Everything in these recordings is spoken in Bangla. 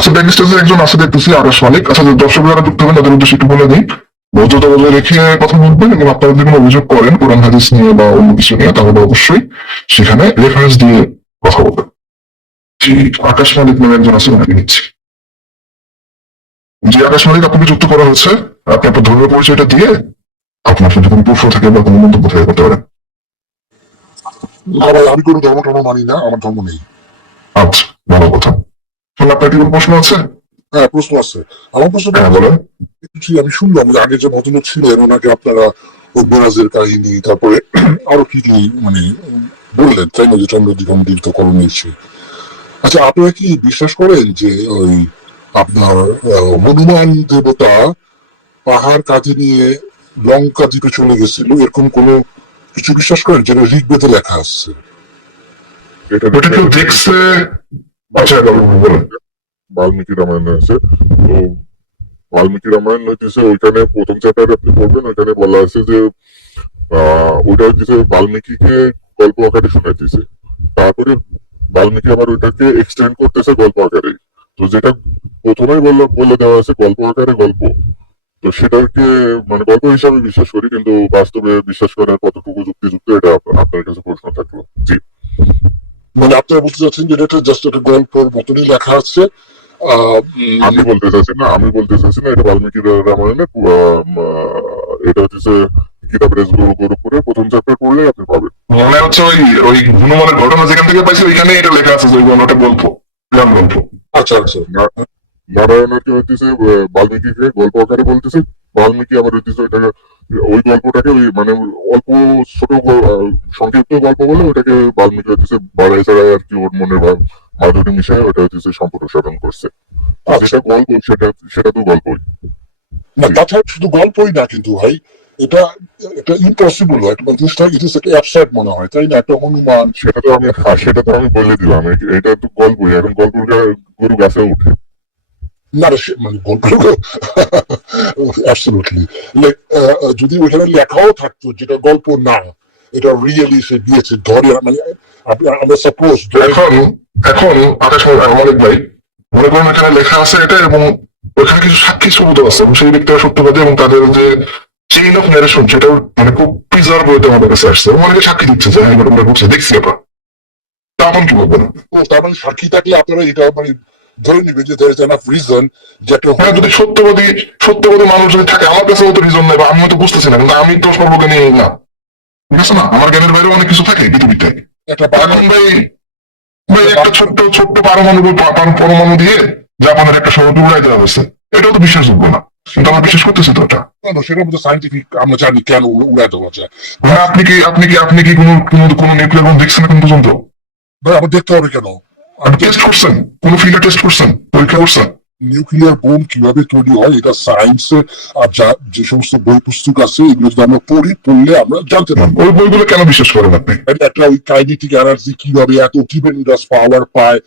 আচ্ছা, ব্যাকস্টেজে একজন আছে দেখতেছি, আকাশ মালিক। আচ্ছা, দর্শক যারা যুক্ত হবেন তাদের উদ্দেশ্যে একটু বলে দিই, ভদ্রতা বজায় রেখে কথা বলবেন, এবং আপনারা যদি কোনো অভিযোগ করেন কোরআন হাদিস নিয়ে বা অন্য কিছু নিয়ে, তাহলে অবশ্যই সেখানে রেফারেন্স দিয়ে কথা বলবেন। জি, আকাশ মালিক নামে একজন আছে, ওনাকে নিচ্ছি। জি আকাশ মালিক, আপনাকে যুক্ত করা হচ্ছে। আপনি আপনার ধর্মীয় পরিচয়টা দিয়ে আপনার যদি কোনো প্রশ্ন থাকে বা কোনো মন্তব্য থাকে করতে পারেন। না ভাই, আমি কোনো ধর্ম টর্ম মানি না, আমার ধর্ম নেই। আচ্ছা, ভালো কথা। তাহলে আপনার কি কোনো প্রশ্ন আছে? হ্যাঁ, প্রশ্ন আছে। আমার প্রশ্ন হ্যাঁ, বলেন। আমি শুনলাম যে আগে যে ভদ্রলোক ছিলেন ওনাকে আপনারা ওই মেরাজের কাহিনী, তারপরে আরো কি কি মানে বললেন, তাই না, যে চন্দ্রদ্বীপ করণ নিয়েছে। আচ্ছা, আপনারা কি বিশ্বাস করেন যে ওই আপনার হনুমান দেবতা পাহাড় কাঁধে নিয়ে লঙ্কা দ্বীপে চলে গেছিল, এরকম কোনো কিছু বিশ্বাস করেন যেটা ঋগ্বেদে লেখা আছে? এটা কেউ দেখছে? আচ্ছা, বলেন। বাল্মীকি রামায়ণ আছে। তো বাল্মীকি রামায়ণ হইতেছে, ওইখানে প্রথম চ্যাপ্টারে আপনি পড়বেন, ওইখানে বলা আছে যে ওইটা হচ্ছে বাল্মীকিকে গল্প আকারে শোনাইতেছে। তারপরে বাল্মীকি আবার ওইটাকে এক্সটেন্ড করতেছে গল্প আকারে। তো যেটা প্রথমেই বলে দেওয়া আছে গল্প আকারে গল্প, তো সেটাকে মানে গল্প হিসাবে বিশ্বাস করি, কিন্তু বাস্তবে বিশ্বাস করার কতটুকু যুক্তিযুক্ত এটা আপনার কাছে প্রশ্ন থাকলো। জি, মানে আপনারা বলতে চাচ্ছেন যে এটা জাস্ট একটা গল্পের মতনই লেখা আছে? আমি বলতে চাচ্ছি না, এটা বাল্মীকি রামায়ণে এটা হচ্ছে কিতাবের গরুর উপরে প্রথম চ্যাপ্টার পড়লে আপনি পাবেন। মনে হচ্ছে ওই ওই হনুমানের ঘটনা যেখান থেকে পাইছি ওইখানে এটা লেখা আছে যে ওই গল্পটা গল্প, গ্রাম গল্প। আচ্ছা আচ্ছা। নারায়ণকে হইতেছে বাল্মীকিকে গল্প আকারে বলতেছে, বাল্মীকি আবার হইতেছে ওইটাকে ওই গল্পটাকে ওই মানে অল্প ছোট সংক্ষিপ্ত গল্প বলে ওইটাকে বাল্মীকি হইতেছে বাড়াই চড়াই আর কি ওর মনে মাধুরী মিশায় ওটা হইতেছে সম্প্রসারণ করছে। যেটা গল্প সেটা তো গল্পই না, তাছাড়া শুধু গল্পই না কিন্তু ভাই, এটা এটা ইম্পসিবল, একটা জিনিসটা ইট ইজ একটা অ্যাবসার্ড মনে হয়, তাই না? একটা হনুমান, সেটা তো আমি বলে দিলাম, এটা তো গল্পই। এখন গল্প গরু গাছে উঠে না মানে গল্প অ্যাবসলিউটলি, যদি ওখানে লেখাও থাকতো যেটা গল্প না, এটা রিয়েলি সে দিয়েছে ধরে, মানে আমরা সাপোজ এখন এখন আকাশ মালিক ভাই, মনে করেন এখানে লেখা আছে এটা, এবং ওখানে কিছু সাক্ষী সবুত আছে, এবং সেই ব্যক্তিরা সত্যবাদী, এবং তাদের যে চেইন অফ ন্যারেশন সেটা মানে খুব প্রিজার্ভ হইতে আমাদের কাছে আসছে, এবং অনেকে সাক্ষী দিচ্ছে যে হ্যাঁ ঘটনা ঘটছে, দেখছি এটা। তখন কি বলবেন? তার মানে সাক্ষী থাকলে আপনারা এটা মানে ধরে নিবেন যে there is enough reason যে একটা হ্যাঁ, যদি সত্যবাদী মানুষ যদি থাকে, আমার কাছেও তো রিজন নেই, বা আমিও তো বুঝতেছি না, কিন্তু আমি তো সর্বজ্ঞানী না, ঠিক আছে না? আমার জ্ঞানের বাইরেও অনেক কিছু থাকে পৃথিবীতে। একটা এখন ভাই ভাই একটা ছোট্ট ছোট্ট পরমাণু দিয়ে জাপানের একটা শহরকে উড়াই দেওয়া হয়েছে, এটাও তো বিশ্বাসযোগ্য না, কিন্তু আমরা বিশ্বাস করতেছি তো এটা। সেটার মধ্যে সাইন্টিফিক আমরা জানি কেন উড়ায় দেওয়া যায়। হ্যাঁ, আপনি কি কোনো নিউক্লিয়ার বোম দেখছেন এখন পর্যন্ত? ভাই আবার দেখতে হবে কেন? আপনি টেস্ট করছেন? কোন ফিল্ডে টেস্ট করছেন, পরীক্ষা করছেন? নিউক্লিয়ার বোম কিভাবে তৈরি হয় এটা সায়েন্সে যে সমস্ত বই পুস্তক আছে এগুলো যদি আমরা পড়লে আমরা জানতে পারবো। ওই বইগুলো কেন বিশ্বাস করেন আপনি? একটা ওই কাইনেটিক এনার্জি কিভাবে এত কিভেন্ডাস পাওয়ার পায়,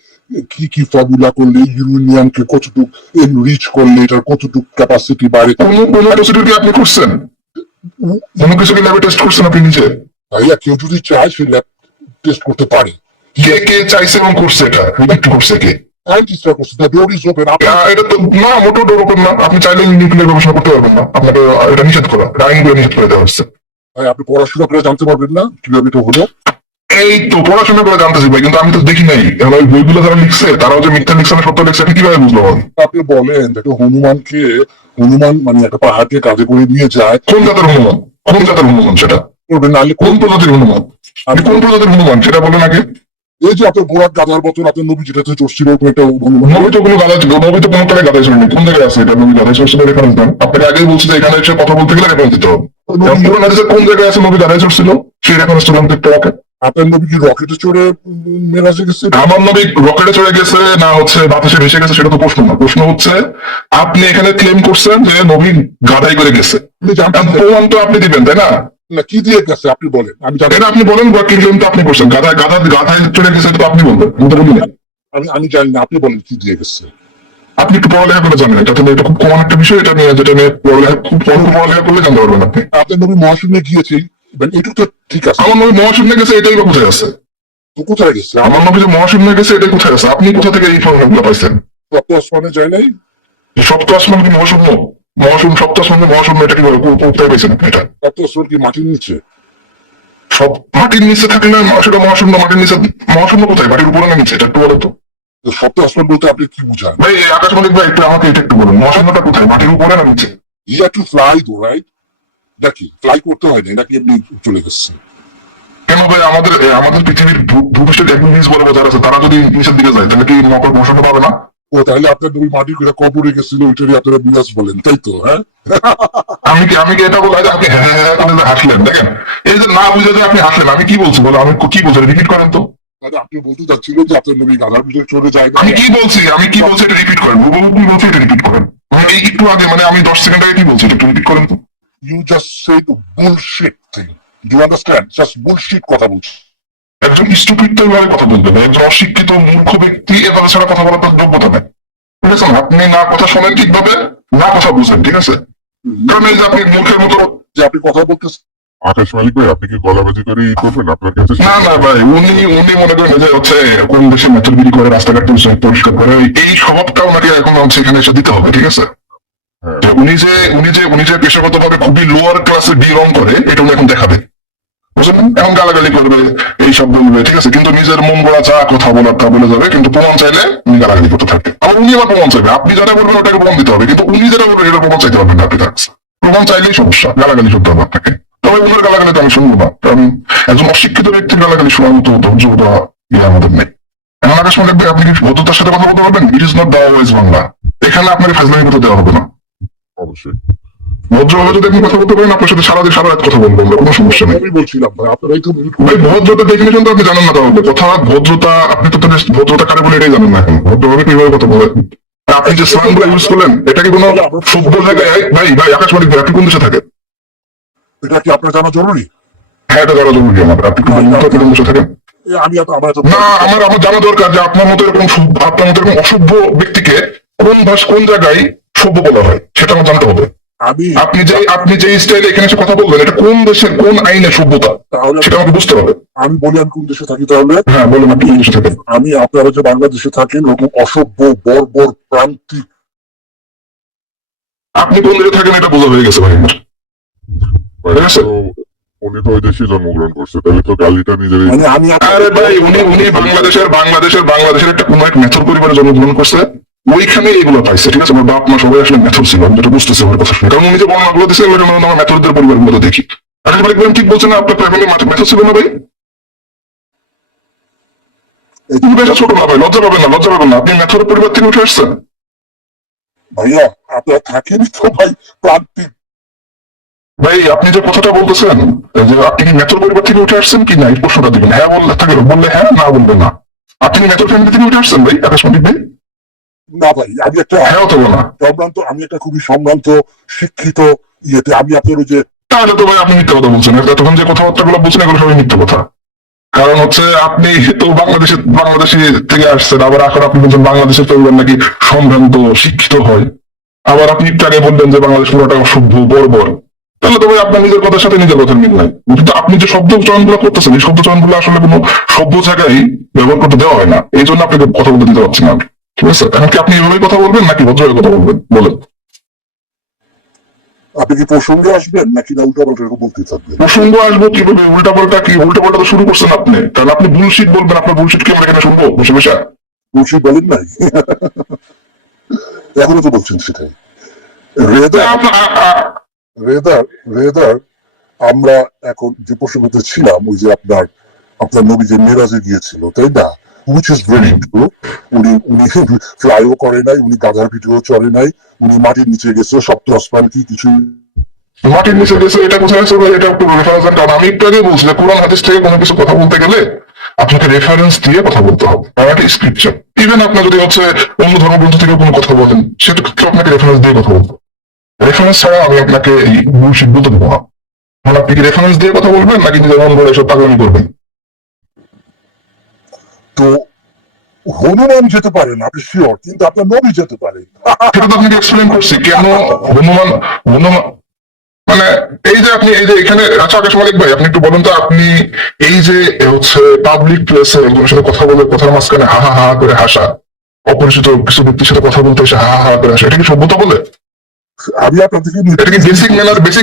কি কি ফর্মুলা করলে ইউরেনিয়ামকে কতটুকু এনরিচ করলে এটার কতটুকু ক্যাপাসিটি বাড়ে। কোন প্রসিডিউর কি আপনি করছেন? কোনো কিছু কি ল্যাবে টেস্ট করছেন আপনি নিজে? ভাইয়া, কেউ যদি চায় সে ল্যাব টেস্ট করতে পারে। কে চাইছে এবং করছে এটা? একটু করছে কে? সায়েন্টিস্টরা করছে, দ্য ডোর ইজ ওপেন। এটা তো না, মোটেও ডোর ওপেন না। আপনি চাইলে নিউক্লিয়ার গবেষণা করতে পারবেন না, আপনাকে এটা নিষেধ করা, আইন করে নিষেধ করে দেওয়া হচ্ছে। ভাই আপনি পড়াশোনা করে জানতে পারবেন না কিভাবে এটা হলো? এই তো পড়াশোনা করে জানতেছি ভাই, কিন্তু আমি তো দেখি নাই। এখন ওই বইগুলো যারা লিখছে তারাও যে মিথ্যা লিখছে না সত্য লিখছে, এটা কিভাবে বুঝলো আমি? আপনি বলেন দেখো, হনুমান মানে একটা পাহাড়কে কাঁধে করে নিয়ে যায়। কোন জাতের হনুমান? কোন জাতের হনুমান সেটা করবেন নাহলে কোন প্রজাতির হনুমান? আপনি কোন প্রজাতির হনুমান সেটা বলেন আগে। এই যে আপনার গোড়ার গাধার মতন আপনার নবী যেটাতে চড়ছিল ওরকম একটা নবী তো কোনো গাধা, নবী তো কোনো টাকা গাধাই চড়েনি। কোন জায়গায় আছে এটা নবী গাধাই চড়ছিল? রেফারেন্স দেন। আপনাকে আগেই বলছি যে এখানে এসে কথা বলতে গেলে রেফারেন্স দিতে হবে। কোন জায়গায় আছে নবী গাধাই চড়ছিল সেই রেফারেন্স তো জানতে হবে। আপনার নবী কি রকেটে চড়ে মেরাজে গেছে? আমার নবী রকেটে চড়ে গেছে না হচ্ছে বাতাসে ভেসে গেছে সেটা তো প্রশ্ন না। প্রশ্ন হচ্ছে আপনি এখানে ক্লেম করছেন যে নবী গাধাই করে গেছে, প্রমাণ তো আপনি দিবেন, তাই না? না, কি দিয়ে গেছে আপনি বলেন, আমি জানি। আপনি বলেন কি ক্লেম তো আপনি করছেন, গাধায় চড়ে গেছে তো আপনি বলবেন, আমি তো বলি না। আমি জানি না, আপনি বলেন কি দিয়ে গেছে। আপনি একটু পড়ালেখা করে জানেন, এটা খুব কমন একটা বিষয়, এটা নিয়ে যেটা নিয়ে পড়ালেখা করলে জানতে পারবেন আপনি। আপনার নবী মহাশূন্যে গিয়েছে, এটুকু তো ঠিক আছে। আমার নবী মহাশূন্যে গেছে এটাই বা কোথায় আছে? তো কোথায় গেছে? আমার নবী যে মহাশূন্যে গেছে এটাই কোথায় আছে? আপনি কোথা থেকে এই ইনফরমেশন গুলো পাইছেন? সপ্ত আসমানে যায় নাই? সপ্ত আসমান কি মহাশূন্য? মহাশূন্য, সপ্ত আসমান মহাশূন্য, এটা কি কোথায় পেয়েছেন আপনি এটা? সপ্ত আসমান কি মাটির নিচে? সব মাটির নিচে থাকে না, সেটা মহাশূন্য। মাটির নিচে মহাশূন্য কোথায়? মাটির উপরে না নিচে? এটা একটু বলো তো তো সপ্ত আসমান বলতে আপনি কি বুঝান? ভাই। এই আকাশ মালিক ভাই, একটু আমাকে এটা একটু বলুন, মহাশূন্যটা কোথায়? মাটির উপরে না নিচে? ই হ্যাভ টু ফ্লাই দো, রাইট? নাকি ফ্লাই করতে হয় না, নাকি এমনি চলে গেছে? কেন ভাই? আমাদের পৃথিবীর ভূপৃষ্ঠের একদম নিচ বরাবর যারা আছে, তারা যদি নিচের দিকে যায়, তাহলে কি মহাশূন্য পাবে না? ও তাহলে আপনার ওই মাটির করে কবরে গেছিল, ওইটারই আপনারা বিরাজ বলেন, তাই তো? হ্যাঁ, আমি কি এটা বলে যে আপনি হ্যাঁ হ্যাঁ করে যে হাসলেন? দেখেন, এই যে না বুঝে যে আপনি হাসলেন, আমি কি বলছি বলো? আমি কি বলছি, রিপিট করেন তো। তাহলে আপনি বলতে চাচ্ছিলেন যে আপনার নবী গাধার ভিতরে চলে যায় না? আমি কি বলছি এটা রিপিট করেন। হুবহু কি বলছি এটা রিপিট করেন। আমি এই একটু আগে, মানে আমি 10 সেকেন্ড আগে কি বলছি এটা একটু রিপিট করেন তো। You just say the bullshit thing. Do you understand? Just bullshit কথা বলছি। একজন স্টুপিড তো এভাবে কথা বলবে না, একজন অশিক্ষিত মূর্খ ব্যক্তি এভাবে ছাড়া কথা বলার তার যোগ্যতা নেই। ঠিক আছে? আপনি না কথা শোনেন ঠিকভাবে, না কথা বুঝেন, ঠিক আছে? কারণ এই যে আপনি মূর্খের মতো, যে আপনি কথা বলতেছেন, আকাশ মালিক ভাই, আপনি কি গলাবাজি করে ই করবেন? আপনার কাছে না না ভাই, উনি মনে করেন যে হচ্ছে কোন দেশে মেথরগিরি করে, রাস্তাঘাট পরিষ্কার করে, এই স্বভাবটা ওনাকে এখন হচ্ছে এখানে এসে দিতে হবে, ঠিক আছে? হ্যাঁ। তো উনি যে পেশাগতভাবে খুবই লোয়ার ক্লাসে বিলং করে, এটা উনি এখন দেখাবে, বুঝলেন? এখন গালাগালি করবে, এইসব বলবে, ঠিক আছে? কিন্তু নিজের মন গড়া যা কথা বলার তা বলে যাবে, কিন্তু প্রমাণ চাইলে উনি গালাগালি করতে থাকবে। আবার উনি আবার প্রমাণ চাইবে, আপনি যেটা বলবেন ওটাকে প্রমাণ দিতে হবে, কিন্তু উনি যেটা বলবেন এটা প্রমাণ চাইতে পারবেন না আপনি। থাকছে প্রমাণ চাইলেই সমস্যা, গালাগালি করতে হবে আপনাকে। তবে উনার গালাগালি তো আমি শুনবো না, কারণ একজন অশিক্ষিত ব্যক্তির গালাগালি শোনার মতো ধৈর্য বা ইয়ে আমাদের নেই। এমন আকাশ মালিক ভাই, আপনি কি ভদ্রতার সাথে কথা বলতে পারবেন? It is not the wise Bangla. এখানে আপনাকে ফাজলামি করতে দেওয়া হবে না। অবশ্যই। ভদ্রভাবে যদি আপনি কথা বলতে পারেন, আপনার সাথে সারা রাত কথা বলবো আমরা, কোনো সমস্যা নেই। আমি বলছিলাম ভাই, আপনারাই তো mute ভাই, করে- ভদ্রতা ডেফিনেশন তো আপনি জানেন না, তাহলে কথা ভদ্রতা, আপনি তো তাহলে ভদ্রতা কারে বলে এটাই জানেন না এখন। ভদ্রভাবে কিভাবে কথা বলেন? আর আপনি যে স্ল্যাং গুলো ইউজ করলেন, এটা কি কোনো সভ্য জায়গায়? ভাই আকাশ মালিক ভাই, আপনি কোন দেশে থাকেন? এটা কি আপনার জানা জরুরি? হ্যাঁ, এটা জানা জরুরি আমার। আপনি কি বলুন তো, আপনি কোন দেশে থাকেন? আমি এত আমার এত না, আমার জানা দরকার যে আপনার মতো এরকম অসভ্য ব্যক্তিকে কোন জায়গায় সভ্য বলা হয়, সেটা আমার জানতে হবে। আমি আপনি যে স্টাইলে এখানে এসে কথা বলবেন, এটা কোন দেশের কোন আইনের সভ্যতা, তাহলে সেটা আমাকে বুঝতে হবে। আমি বলি আমি কোন দেশে থাকি তাহলে? হ্যাঁ বলুন, আপনি কোন দেশে থাকেন? আমি আপনারা যে বাংলাদেশে থাকেন ওরকম অসভ্য বর্বর প্রান্তিক, আপনি কোন দেশে থাকেন এটা বোঝা হয়ে গেছে ভাই আমার। ভাই, ঠিক আছে। তো উনি তো ওই দেশে জন্মগ্রহণ করছে, তাহলে তো গালিটা নিজেরই। মানে আমি আরে ভাই, উনি বাংলাদেশের একটা কোন এক মেথর পরিবারে জন্মগ্রহণ করছে, ওইখানে এগুলো পাইছে, ঠিক আছে? আমার বাপ মা সবাই আসলে মেথর ছিল, আমি যেটা বুঝতেছি আমার কথা শুনে, কারণ উনি যে বর্ণনাগুলো দিচ্ছে এগুলো আমার মেথরদের পরিবারগুলো দেখি। আকাশ মালিক ভাই, ঠিক বলছেন না? আপনার ফ্যামিলি মেথর ছিল না ভাই? তুমি বেশ ছোট না ভাই, লজ্জা পাবেন না, আপনি মেথরের পরিবার থেকে উঠে আসছেন। ভাইয়া আপনারা থাকেনই তো ভাই প্রান্তিক। ভাই, আপনি যে কথাটা বলতেছেন যে আপনি কি মেথর পরিবার থেকে উঠে আসছেন কি না, এই প্রশ্নটা দিবেন। হ্যাঁ বললে হ্যাঁ, না বললে না। আপনি কি মেথর ফ্যামিলি থেকে উঠে আসছেন ভাই আকাশ মালিক ভাই? না ভাই, আমি একটা হ্যাঁ অথবা না? আমি একটা খুবই সম্ভ্রান্ত শিক্ষিত ইয়েতে, আমি আপনার ওই যে তাহলে তো ভাই আপনি মিথ্যা কথা বলছেন। তখন যে কথাবার্তাগুলো বলছেন এগুলো সবই মিথ্যা কথা। কারণ হচ্ছে আপনি তো বাংলাদেশি থেকে আসছেন, আবার এখন আপনি বলছেন বাংলাদেশের পরিবার নাকি সম্ভ্রান্ত শিক্ষিত হয়, আবার আপনি একটু আগে বললেন যে বাংলাদেশ পুরোটা অসভ্য বর্বর। তাহলে তো ভাই আপনার নিজের কথার সাথে নিজের কথার মিল নাই। কিন্তু আপনি যে শব্দ উচ্চারণগুলো করতেছেন, এই শব্দ উচ্চারণগুলো আসলে কোনো সভ্য জায়গায় ব্যবহার করতে দেওয়া হয় না, এই জন্য আপনাকে কথা বলতে দিতে পারছি না আমি। ঠিক আছে? এখন কি আপনি এভাবেই কথা বলবেন নাকি ভদ্রভাবে কথা বলবেন বলেন? আপনি কি প্রসঙ্গে আসবেন নাকি না উল্টা পাল্টা এরকম বলতে থাকবেন? প্রসঙ্গ আসবো কিভাবে? উল্টাপাল্টা তো শুরু করছেন আপনি। কারণ আপনি বুলশিট বলবেন, আপনার বুলশিট কি আমরা এখানে শুনবো বসে বসে? খুশি বলেন নাই? এখনো তো বলছেন সেটাই। রেদার রেদার রেদার আমরা এখন যে প্রসঙ্গতে ছিলাম, ওই যে আপনার নবী যে মেরাজে গিয়েছিল, তাই না? Which is very true. উনি ফ্লাইও করে নাই, উনি গাধার পিঠেও চড়ে নাই, উনি মাটির নিচে গেছে, সপ্ত আসমান কি কিছু মাটির নিচে গেছে, এটা কোথায় আছে ভাই? এটা একটু রেফারেন্স দেন। কারণ আমি একটু আগে বলছি যে কোরআন হাদিস থেকে কোনো কিছু কথা বলতে গেলে আপনাকে রেফারেন্স দিয়ে কথা বলতে হবে, কারণ একটা স্ক্রিপচার। ইভেন আপনার যদি হচ্ছে অন্য ধর্মগ্রন্থ থেকে কোনো কথা বলেন, সেটা আপনাকে রেফারেন্স দিয়ে কথা বলতে। রেফারেন্স ছাড়া আমি আপনাকে এই বুলশিট বলতে দেবো না। মানে আপনি কি রেফারেন্স দিয়ে কথা বলবেন নাকি নিজের মন গড়ে এসব পাগলামি করবেন? তো হনুমান যেতে পারেন আপনি শিওর, কিন্তু আপনার নবী যেতে পারেন। সেটা তো আপনাকে এক্সপ্লেন করছি কেন হনুমান হনুমান মানে এই যে এখানে। আচ্ছা আকাশ মালিক ভাই, আপনি একটু বলুন তো, আপনি এই যে হচ্ছে পাবলিক প্লেসে একজনের সাথে কথা বলে কথার মাঝখানে হা হা হা করে হাসা, অপরিচিত কিছু ব্যক্তির সাথে কথা বলতে এসে হা হা করে আসে, এটা কি সভ্যতা বলে? আমি আপনাদেরকে এটা কি বেসিক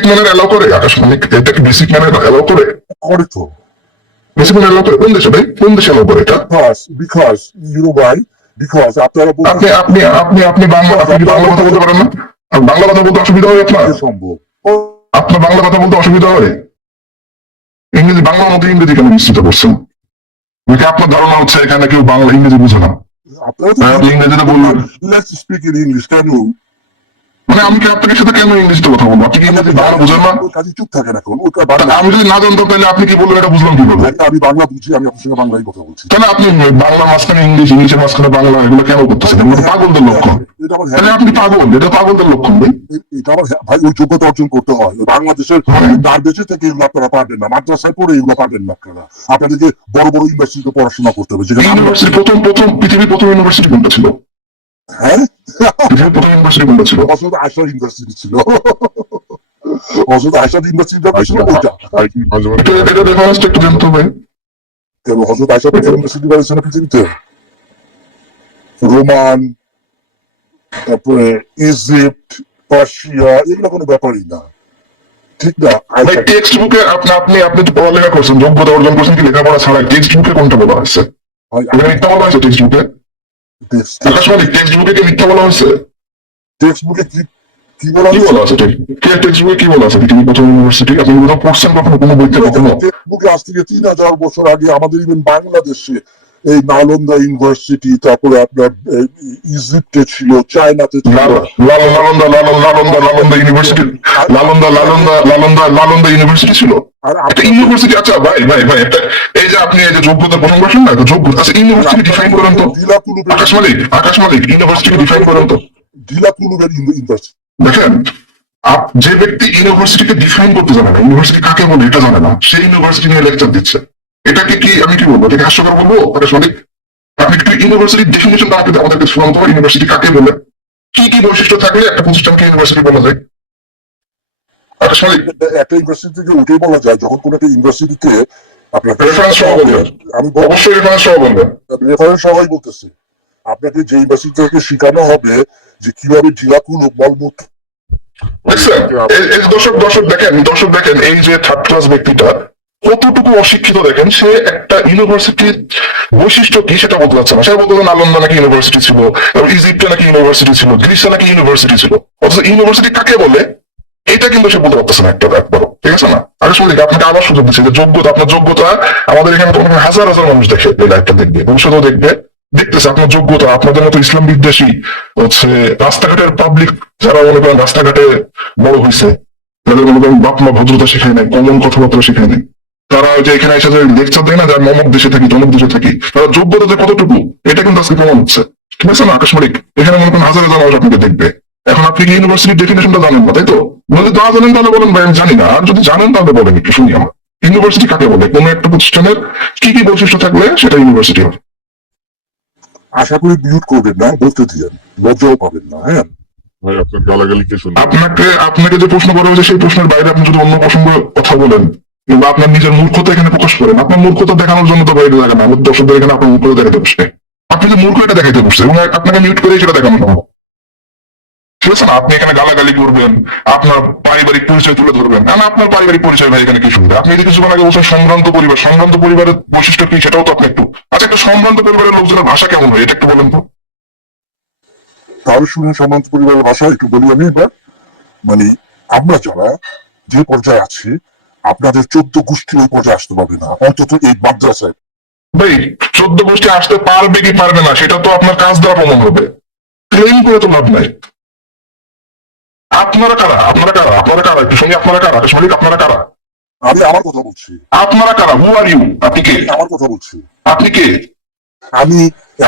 ম্যানার এলাও করে আকাশ মালিক? এটা কি বেসিক ম্যানার এলাও করে? করে তো। বেসিক ম্যানার এলাও করে কোন দেশে ভাই? কোন দেশে এলাও করে এটা? Because you know why? Because আপনারা আপনি আপনি আপনি আপনি বাংলা আপনি কি বাংলা কথা বলতে পারেন না? আর বাংলা কথা বলতে অসুবিধা হয় আপনার? সম্ভব। আপনার বাংলা কথা বলতে অসুবিধা হয়? ইংরেজি বাংলার মধ্যে ইংরেজি কেন মিশ্রিত করছেন? নাকি আপনার ধারণা হচ্ছে এখানে কেউ বাংলা ইংরেজি বুঝে না? আপনারা তাই আপনি ইংরেজিতে বলবেন? let's speak in English, can you? মানে আমি কি আপনার সাথে কেন ইংরেজিতে কথা বলবো? আপনি কি ইংরেজি বাংলা বুঝেন না? ওই কাজে চুপ থাকেন এখন, ওটা তাহলে আমি যদি না জানতাম তাহলে আপনি কি বললেন এটা বুঝলাম কি বলবো? আমি বাংলা বুঝি, আমি আপনার সঙ্গে বাংলায় কথা বলছি। তাহলে আপনি বাংলা মাঝখানে ইংলিশ, ইংলিশের মাঝখানে বাংলা এগুলো কেন করতেছেন? এগুলো তো পাগলদের লক্ষণ। এটা আমার তাহলে আপনি পাগল, এটা পাগলদের লক্ষণ ভাই। এটা আমার ভাই, ওই যোগ্যতা অর্জন করতে হয়। বাংলাদেশের তার দেশে থেকে এগুলো আপনারা পারবেন না, মাদ্রাসায় পড়ে এগুলো পারবেন না আপনারা। আপনাদেরকে বড় বড় ইউনিভার্সিটিতে পড়াশোনা করতে হবে, যেখানে ইউনিভার্সিটি পৃথিবীর প্রথম ইউনিভার্সিটি কোনটা ছিল? হ্যাঁ পৃথিবীর প্রথম ইউনিভার্সিটি কোনটা ছিল? অসদ আশার ইউনিভার্সিটি ছিল। অসদ আশার ইউনিভার্সিটিটা ছিল ওইটা। মাঝে মাঝে এটা রেফারেন্সটা একটু জানতে হবে। কেন হজরত আয়সা ইউনিভার্সিটি রয়েছে না পৃথিবীতে? রোমান, তারপরে ইজিপ্ট, পার্সিয়া, এগুলো কোনো ব্যাপারই না, ঠিক না? ভাই টেক্সট বুকে আপনি আপনি আপনি তো পড়ালেখা করছেন, যোগ্যতা অর্জন করছেন কি লেখাপড়া ছাড়া? টেক্সট বুকে কোনটা বলা হয়েছে? এখানে মিথ্যা বলা হয়েছে টেক্সট বুকে? আকাশ মালিক টেক্সট বুকে কি মিথ্যা বলা হয়েছে? টেক্সট বুকে কি বলা কি বলা আছে? টেক্সট বুকে কি বলা আছে? পৃথিবীর প্রথম ইউনিভার্সিটি আপনি কোথাও পড়ছেন কখনো কোনো বইতে কখনো? টেক্সট বুকে আজ থেকে 3000 বছর আগে আমাদের ইভেন বাংলাদেশে এই নালন্দা ইউনিভার্সিটি, তারপরে আপনার ইজিপ্টে ছিল, চায়নাতে ছিল। নালন্দা ইউনিভার্সিটি, নালন্দা ইউনিভার্সিটি ছিল আর একটা ইউনিভার্সিটি। আচ্ছা ভাই ভাই ভাই একটা এই যে আপনি এই যে যোগ্যতার প্রসঙ্গ আসেন না, যোগ্যতা আচ্ছা ইউনিভার্সিটি ডিফাইন করেন তো। আকাশ মালিক ইউনিভার্সিটি ডিফাইন করেন তো। ঢিলাকুলুবের ইউনিভার্সিটি। দেখেন যে ব্যক্তি ইউনিভার্সিটিকে ডিফাইন করতে জানে না, ইউনিভার্সিটি কাকে বলে এটা জানে না, সেই ইউনিভার্সিটি নিয়ে লেকচার দিচ্ছে, এটাকে কি আমি কি বলবো? এটাকে হাস্যকর বলবো? আকাশ মালিক আপনি একটু ইউনিভার্সিটির ডেফিনেশনটা আমাদেরকে শোনাতে হবে। ইউনিভার্সিটি কাকে বলে, কি কি বৈশিষ্ট্য থাকলে একটা প্রতিষ্ঠানকে ইউনিভার্সিটি বলা যায়? আকাশ মালিক একটা ইউনিভার্সিটি থেকে ওটাই বলা যায় যখন কোন একটা ইউনিভার্সিটিতে আপনার রেফারেন্স সহ বলবেন, আমি অবশ্যই রেফারেন্স সহ বলবেন। রেফারেন্স সবাই বলতেছে আপনাকে যে ইউনিভার্সিটি থেকে শেখানো হবে যে কিভাবে ঢিলাকুল মলমূত্র। দেখছেন এই দর্শক দেখেন এই যে থার্ড ক্লাস ব্যক্তিটা কতটুকু অশিক্ষিত দেখেন। সে একটা ইউনিভার্সিটির বৈশিষ্ট্য কি সেটা বলতে পারছে না। সে বলতে নালন্দা নাকি ইউনিভার্সিটি ছিল, ইজিপ্টে নাকি ইউনিভার্সিটি ছিল, গ্রিসে নাকি ইউনিভার্সিটি ছিল, অথচ ইউনিভার্সিটি কাকে বলে এটা কিন্তু সে বলতে পারতেছে না একবারও, ঠিক আছে না? আগে শুনে আপনাকে আবার সুযোগ দিচ্ছে যে যোগ্যতা, আপনার যোগ্যতা আমাদের এখানে তো হাজার হাজার মানুষ দেখে, এই লাইভটা দেখবে, ভবিষ্যতেও দেখবে, দেখতেছে আপনার যোগ্যতা। আপনাদের মতো ইসলাম বিদ্বেষী হচ্ছে রাস্তাঘাটের পাবলিক যারা মনে করেন রাস্তাঘাটে বড় হয়েছে, যাদের মনে করেন বাপ মা ভদ্রতা শেখায় নাই, কমন কথাবার্তা শেখায় নাই, তারা ওই যে এখানে এসে যে লেকচার দেয় না, যার অমুক দেশে থাকি তমুক দেশে থাকি, তারা যোগ্যতা যে কতটুকু এটা কিন্তু আজকে প্রমাণ হচ্ছে, ঠিক আছে না? আকাশ মালিক এখানে মনে করেন হাজার হাজার মানুষ আপনাকে দেখবে। এখন আপনি কি ইউনিভার্সিটির ডেফিনেশনটা জানেন না, তাই তো? যদি না জানেন তাহলে বলেন ভাই আমি জানি না, আর যদি জানেন তাহলে বলেন একটু শুনি আমার। ইউনিভার্সিটি কাকে বলে? কোন একটা প্রতিষ্ঠানের কি কি বৈশিষ্ট্য থাকলে সেটা ইউনিভার্সিটি হবে? আশা করি মিউট করবেন না, বলতে দিয়েন, লজ্জাও পাবেন না। হ্যাঁ ভাই আপনার গালাগালি কে শুনবে? আপনাকে যে প্রশ্ন করা হয়েছে সেই প্রশ্নের বাইরে আপনি যদি অন্য প্রসঙ্গে কথা বলেন কিংবা আপনার নিজের মূর্খতা এখানে প্রকাশ করেন, আপনার মূর্খতা দেখানোর জন্য তো বাইরে জায়গা না, আমাদের দর্শকদের এখানে আপনার মূর্খতা দেখাতে বসছে। আপনি যে মূর্খ এটা দেখাতে বসছে এবং আপনাকে মিউট করে সেটা দেখানো হবে, ঠিক আছে না? আপনি এখানে গালাগালি করবেন, আপনার পারিবারিক পরিচয় তুলে ধরবেন, না আপনার পারিবারিক পরিচয় ভাই এখানে কি শুনবে? আপনি যদি কিছুক্ষণ আগে বলছেন সম্ভ্রান্ত পরিবারের বৈশিষ্ট্য কি সেটাও তো আপনি একটু আচ্ছা একটা সম্ভ্রান্ত পরিবারের লোকজনের ভাষা কেমন হয় এটা একটু বলেন তো। তাহলে শুনে সমান্ত পরিবারের ভাষা একটু বলি আমি এবার। মানে আমরা যারা যে পর্যায়ে আছি, আপনাদের 14 গোষ্ঠী ওই পর্যায়ে আসতে পারবে না, অন্তত এই মাদ্রাসায়। ভাই 14 গোষ্ঠী আসতে পারবে কি পারবে না সেটা তো আপনার কাজ দ্বারা প্রমাণ হবে, ক্লেম করে তো লাভ নাই। আপনারা কারা একটু শুনি, আপনারা কারা? আকাশ মালিক আপনারা কারা? আমি আমার কথা বলছি। আপনারা কারা? হু আর ইউ? আপনি কে? আমার কথা বলছি। আপনি কে? আমি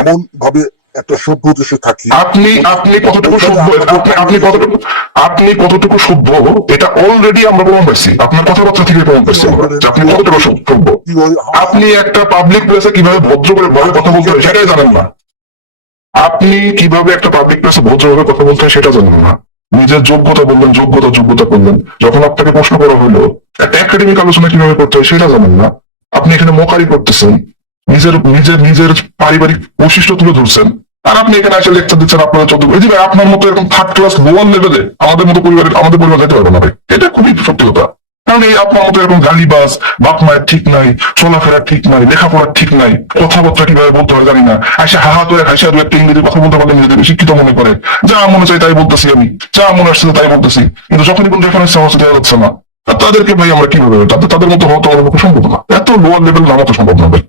এমন ভাবে একটা সভ্য দেশে থাকি। আপনি কতটুকু সভ্য, আপনি কতটুকু সভ্য এটা অলরেডি আমরা প্রমাণ পাইছি, আপনার কথাবার্তা থেকে প্রমাণ পাইছি আমরা যে আপনি কতটুকু সভ্য। আপনি একটা পাবলিক প্লেসে কিভাবে ভদ্রভাবে কথা বলতে হয় সেটাই জানেন না। আপনি কিভাবে একটা পাবলিক প্লেসে ভদ্রভাবে কথা বলতে হয় সেটা জানেন না। নিজের যোগ্যতা বললেন, যোগ্যতা করলেন, যখন আপনাকে প্রশ্ন করা হলো একটা একাডেমিক আলোচনা কিভাবে করতে হয় সেটা জানেন না। আপনি এখানে মকারি করতেছেন, নিজের পারিবারিক বৈশিষ্ট্য তুলে ধরছেন, আর আপনি এখানে এসে লেকচার দিচ্ছেন আপনাদের 14 এই যে ভাই আপনার মতো এরকম থার্ড ক্লাস লোয়ার লেভেলে আমাদের পরিবার যেতে পারবে না ভাই, এটা খুবই সত্যি কথা। কারণ এই আপনার মতো এরকম গালিবাজ, বাপ মায়ের ঠিক নাই, চলাফেরা ঠিক নাই, লেখাপড়ার ঠিক নাই, কথাবার্তা কিভাবে বলতে হয় জানি না, আসে হাহা করে হাসিয়া দু একটা ইংরেজি কথা বলতে পারলে নিজেদের শিক্ষিত মনে করে, যা মনে চাই তাই বলতেছি আমি, যা মনে আসছে তাই বলতেছি, কিন্তু যখনই কোন রেফারেন্স আমার দেওয়া যাচ্ছে না, আর তাদেরকে ভাই আমরা কিভাবে তাদের মতো হওয়া তো আমাদের পক্ষে সম্ভব না, এত লোয়ার লেভেল নামা তো সম্ভব না ভাই।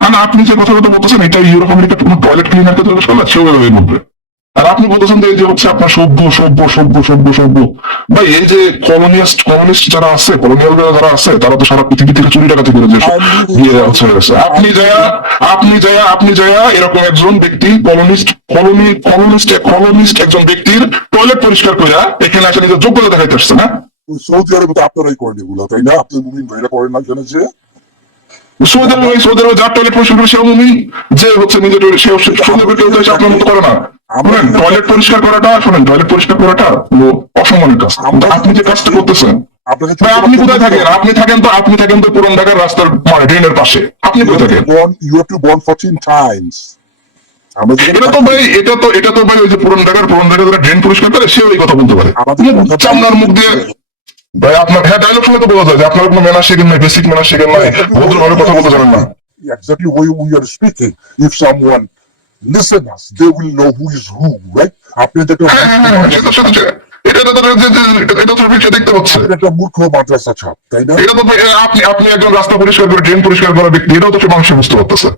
আর আপনি যে কথাটা বলতেছেন এটা ইউরোপ আমেরিকা কোনো টয়লেট ক্লিনারকে জিজ্ঞেস করলে সেও এভাবে বলবে। আর আপনি বলতেছেন যে এই যে হচ্ছে আপনার সভ্য ভাই, এই যে কমিউনিস্ট যারা আছে, কলোনিয়াল যারা আছে, তারা তো সারা পৃথিবী থেকে চুরি ডাকাতি করে যে ইয়ে হচ্ছে। আপনি যায়া এরকম একজন ব্যক্তি কলোনিস্ট একজন ব্যক্তির টয়লেট পরিষ্কার করে এখানে আসলে নিজের যোগ্যতা দেখাইতে আসছে না? ওই সৌদি আরবে তো আপনারাই করেন এগুলো, তাই না? আপনি মুমিন ভাইরা করেন না কেন? যে সৌদি আরবে যার টয়লেট পরিষ্কার করে সেও মুমিন, যে হচ্ছে নিজের সৌদি আরবে কেউ তো এসে আপনার মতো করে না। শোনেন, টয়লেট পরিষ্কার করাটা হলো অসম্মানের কাজ। কিন্তু আপনি যে কাজটা করতেছেন, আপনাকে ভাই আপনি কোথায় থাকেন? আপনি থাকেন তো পুরান ঢাকার রাস্তার মানে ড্রেনের পাশে। আপনি কোথায় থাকেন? you have to born 14 times. আমরা যেখানে এটা তো ভাই ওই যে পুরান ঢাকার যারা ড্রেন পরিষ্কার করে সেও এই কথা বলতে পারে। চামড়ার মুখ দিয়ে ভাই আপনার হ্যাঁ ডায়লগ শুনে তো বোঝা যায় যে আপনার কোনো ম্যানার শিখেন নাই, বেসিক ম্যানার শিখেন নাই, ভদ্রভাবে কথা বলতে জানেন না। exactly why we are speaking. If someone listen us, they will know who is who, right? আপনি এটা তো দেখতে পাচ্ছে। একটা মূর্খ মাদ্রাসা ছাপ, তাই না? এটা তো আপনি একজন রাস্তা পরিষ্কার করে ড্রেন পরিষ্কার করা ব্যক্তি, এটাও তো সে মানুষ বুঝতে পারতেছে।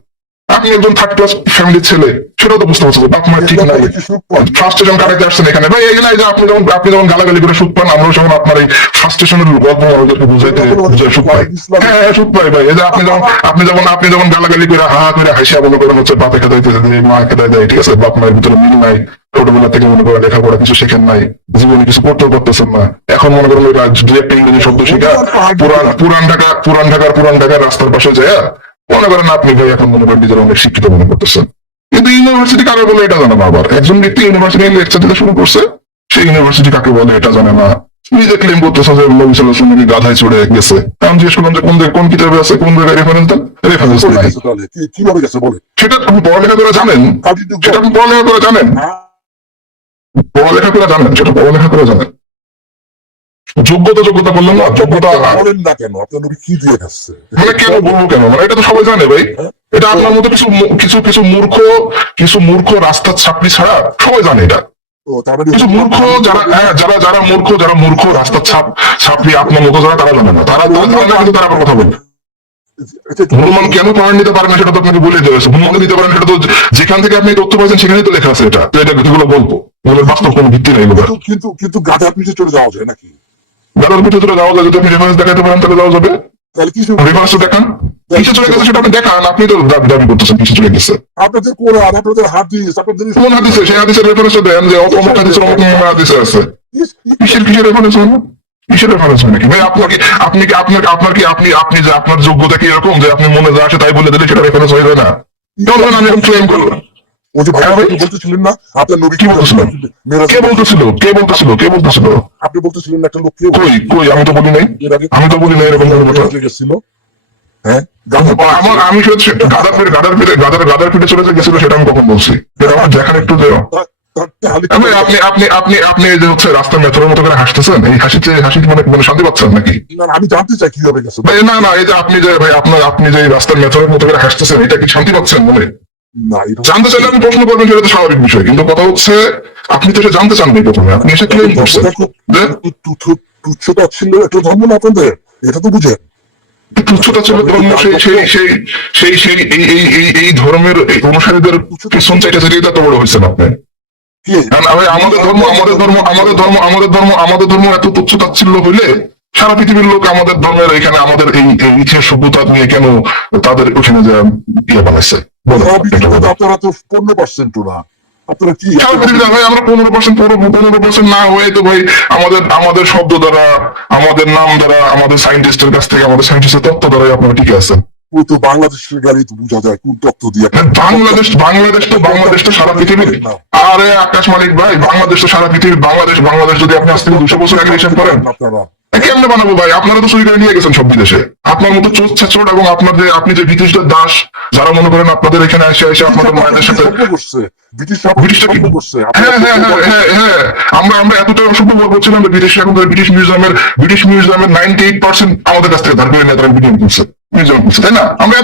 আপনি একজন থার্ড ক্লাস ফ্যামিলির ছেলে, সেটাও তো বুঝতে পারছে বাপ মায়ের ঠিক নাই, ফ্রাস্ট্রেশন কাটাইতে আসছেন এখানে। ভাই এই নাই যে আপনি যেমন গালাগালি করে সুখ পান, আমরাও যেমন আপনার এই ফ্রাস্ট্রেশনের গল্প আমাদেরকে বুঝাই সুখ পাই। হ্যাঁ সুখ পাই ভাই। এই যে আপনি যেমন গালাগালি করে হা করে হাসিয়া মনে করেন হচ্ছে বাপে খেতে মা খেতে দেয়, ঠিক আছে, বাপ মায়ের ভিতরে মিল নাই, ছোটবেলা থেকে মনে করেন লেখাপড়া কিছু শেখেন নাই, জীবনে কিছু করতেও পারতেছেন না, এখন মনে করেন ওই দু একটা ইংরেজি শব্দ শিখা পুরান ঢাকার রাস্তার পাশে যায় মনে করেন আপনি ভাই এখন মনে করেন নিজের অনেক শিক্ষিত মনে করতেছেন। কিন্তু ইউনিভার্সিটি কাকে বলে এটা জানে না। আবার একজন ব্যক্তি ইউনিভার্সিটি লেকচার দিতে শুরু করছে, সেই ইউনিভার্সিটি কাকে বলে এটা জানে না, নিজে ক্লেম করতেছে যে নবী সাল্লাল্লাহু আলাইহি ওয়াসাল্লাম গাধায় চড়ে গেছে। আমি জিজ্ঞেস করলাম যে কোন কিতাবে আছে, কোন জায়গায় রেফারেন্স নাই। কিভাবে গেছে বলে? সেটা আপনি পড়ালেখা করে জানেন? সেটা পড়ালেখা করে জানেন। যোগ্যতা বললেন না, যোগ্যতা বলেন না কেন? আপনার নবী কি দিয়ে গেছে? মানে কেন বলবো কেন? মানে এটা তো সবাই জানে ভাই। এটা আপনার মতো কিছু মূর্খ রাস্তার ছাপড়ি ছাড়া সবাই জানে এটা। কিছু মূর্খ যারা মূর্খ রাস্তার ছাপড়ি আপনার মতো যারা, তারা জানে না, তারা কিন্তু তারা আবার কথা বলবে। হনুমান কেন প্রমাণ নিতে পারে না সেটা তো আপনাকে বলে দেওয়া হয়েছে। হনুমান নিতে পারেন সেটা তো যেখান থেকে আপনি তথ্য পাচ্ছেন সেখানেই তো লেখা আছে। এটা এগুলো বলবো বাস্তব কোনো ভিত্তি নেই। কিন্তু গাধার পিঠে চলে যাওয়া যায় নাকি? গাধার পিঠে চলে যাওয়া যায়, যদি আপনি রেফারেন্স দেখাতে পারেন তাহলে যাওয়া যাবে। রেফারেন্স দেখান, কিসে চলে গেছে সেটা আপনি দেখান। আপনি তো দাবি করতেছেন কিসে চলে গেছে। আপনাদের কোরআন, আপনাদের হাদিস, আপনাদের কোন হাদিসে? সেই হাদিসের রেফারেন্স দেন যে অমুক হাদিসের অমুক হাদিসে আছে। কিসের রেফারেন্স হয় না? কিসের রেফারেন্স হয় নাকি ভাই? আপনি যে আপনার যোগ্যতা কি এরকম যে আপনি মনে যা আসে তাই বলে দিলে সেটা রেফারেন্স হয়ে যায় না? আমি এখন ক্লেম করলাম। ওই যে বলতেছিলেন না আপনার নবী কি বলতেছিলেন? কে বলতেছিল? আপনি বলতেছিলেন একটা লোক কই আমি তো বলি নাই এরকম কথা। গেছিল। হ্যাঁ, আমি গাদার পিঠে চলে গেছিল সেটা আমি কখন বলছি? এটা আমার দেখার একটু যে আপনি এই যে হচ্ছে রাস্তার মেথরের মতো করে হাসতেছেন, এই হাসি মানে শান্তি পাচ্ছেন নাকি? আমি জানতে চাই কিভাবে গেছে। না এই যে আপনি যে রাস্তার মেথরের মতো করে হাসতেছেন, এটা কি শান্তি পাচ্ছেন মনে? জানতে চাইলে আপনি প্রশ্ন করবেন, সেটা তো স্বাভাবিক বিষয়। কিন্তু কথা হচ্ছে আপনি তো এটা জানতে চাননি প্রথমে, আপনি এসে ক্লেম করছেন। তুচ্ছতা ছিল একটা ধর্ম না আপনাদের, এটা তো বুঝেন। তুচ্ছতা ছিল ধর্ম, এই ধর্মের অনুসারীদের পিছন চাইটা এত বড় হয়েছেন আপনি। আমাদের ধর্ম এত তুচ্ছতাচ্ছিল্য হইলে সারা পৃথিবীর লোক আমাদের ধর্মের এখানে আমাদের এই ইতিহাস সভ্যতা নিয়ে কেন তাদের ওখানে যে ইয়ে বানাইছে? আপনারা তো 15% না, আপনারা কি আমরা 15% না হয়ে তো ভাই আমাদের শব্দ দ্বারা, আমাদের নাম দ্বারা, আমাদের সায়েন্টিস্টের কাছ থেকে, আমাদের সায়েন্টিস্টের তত্ত্ব দ্বারাই আপনারা টিকে আছেন। ওই তো বাংলাদেশের গাড়ি তো বোঝা যায় কোন তত্ত্ব দিয়ে। বাংলাদেশ তো সারা পৃথিবীর। আরে আকাশ মালিক ভাই, বাংলাদেশ তো সারা পৃথিবীর। বাংলাদেশ যদি আপনি আজ থেকে 200 বছর আগে হিসাব করেন, কেমনে বানাবো ভাই? আপনারা তো সই করে নিয়ে গেছেন সব বিদেশে। আপনার মতো চোর ছেচড় এবং আপনাদের আপনি যে ব্রিটিশদের দাস, যারা মনে করেন আপনাদের এখানে এসে এসে আপনাদের মায়েদের সাথে করছে ব্রিটিশরা ব্রিটিশরা কি করছে হ্যাঁ হ্যাঁ হ্যাঁ হ্যাঁ হ্যাঁ আমরা এতটাই অসভ্য বলছিলাম যে ব্রিটিশ এখন ব্রিটিশ মিউজিয়ামের 98% আমাদের কাছ থেকে ধার করে নিয়ে তারা মিউজিয়াম করছে তাই না? আমরা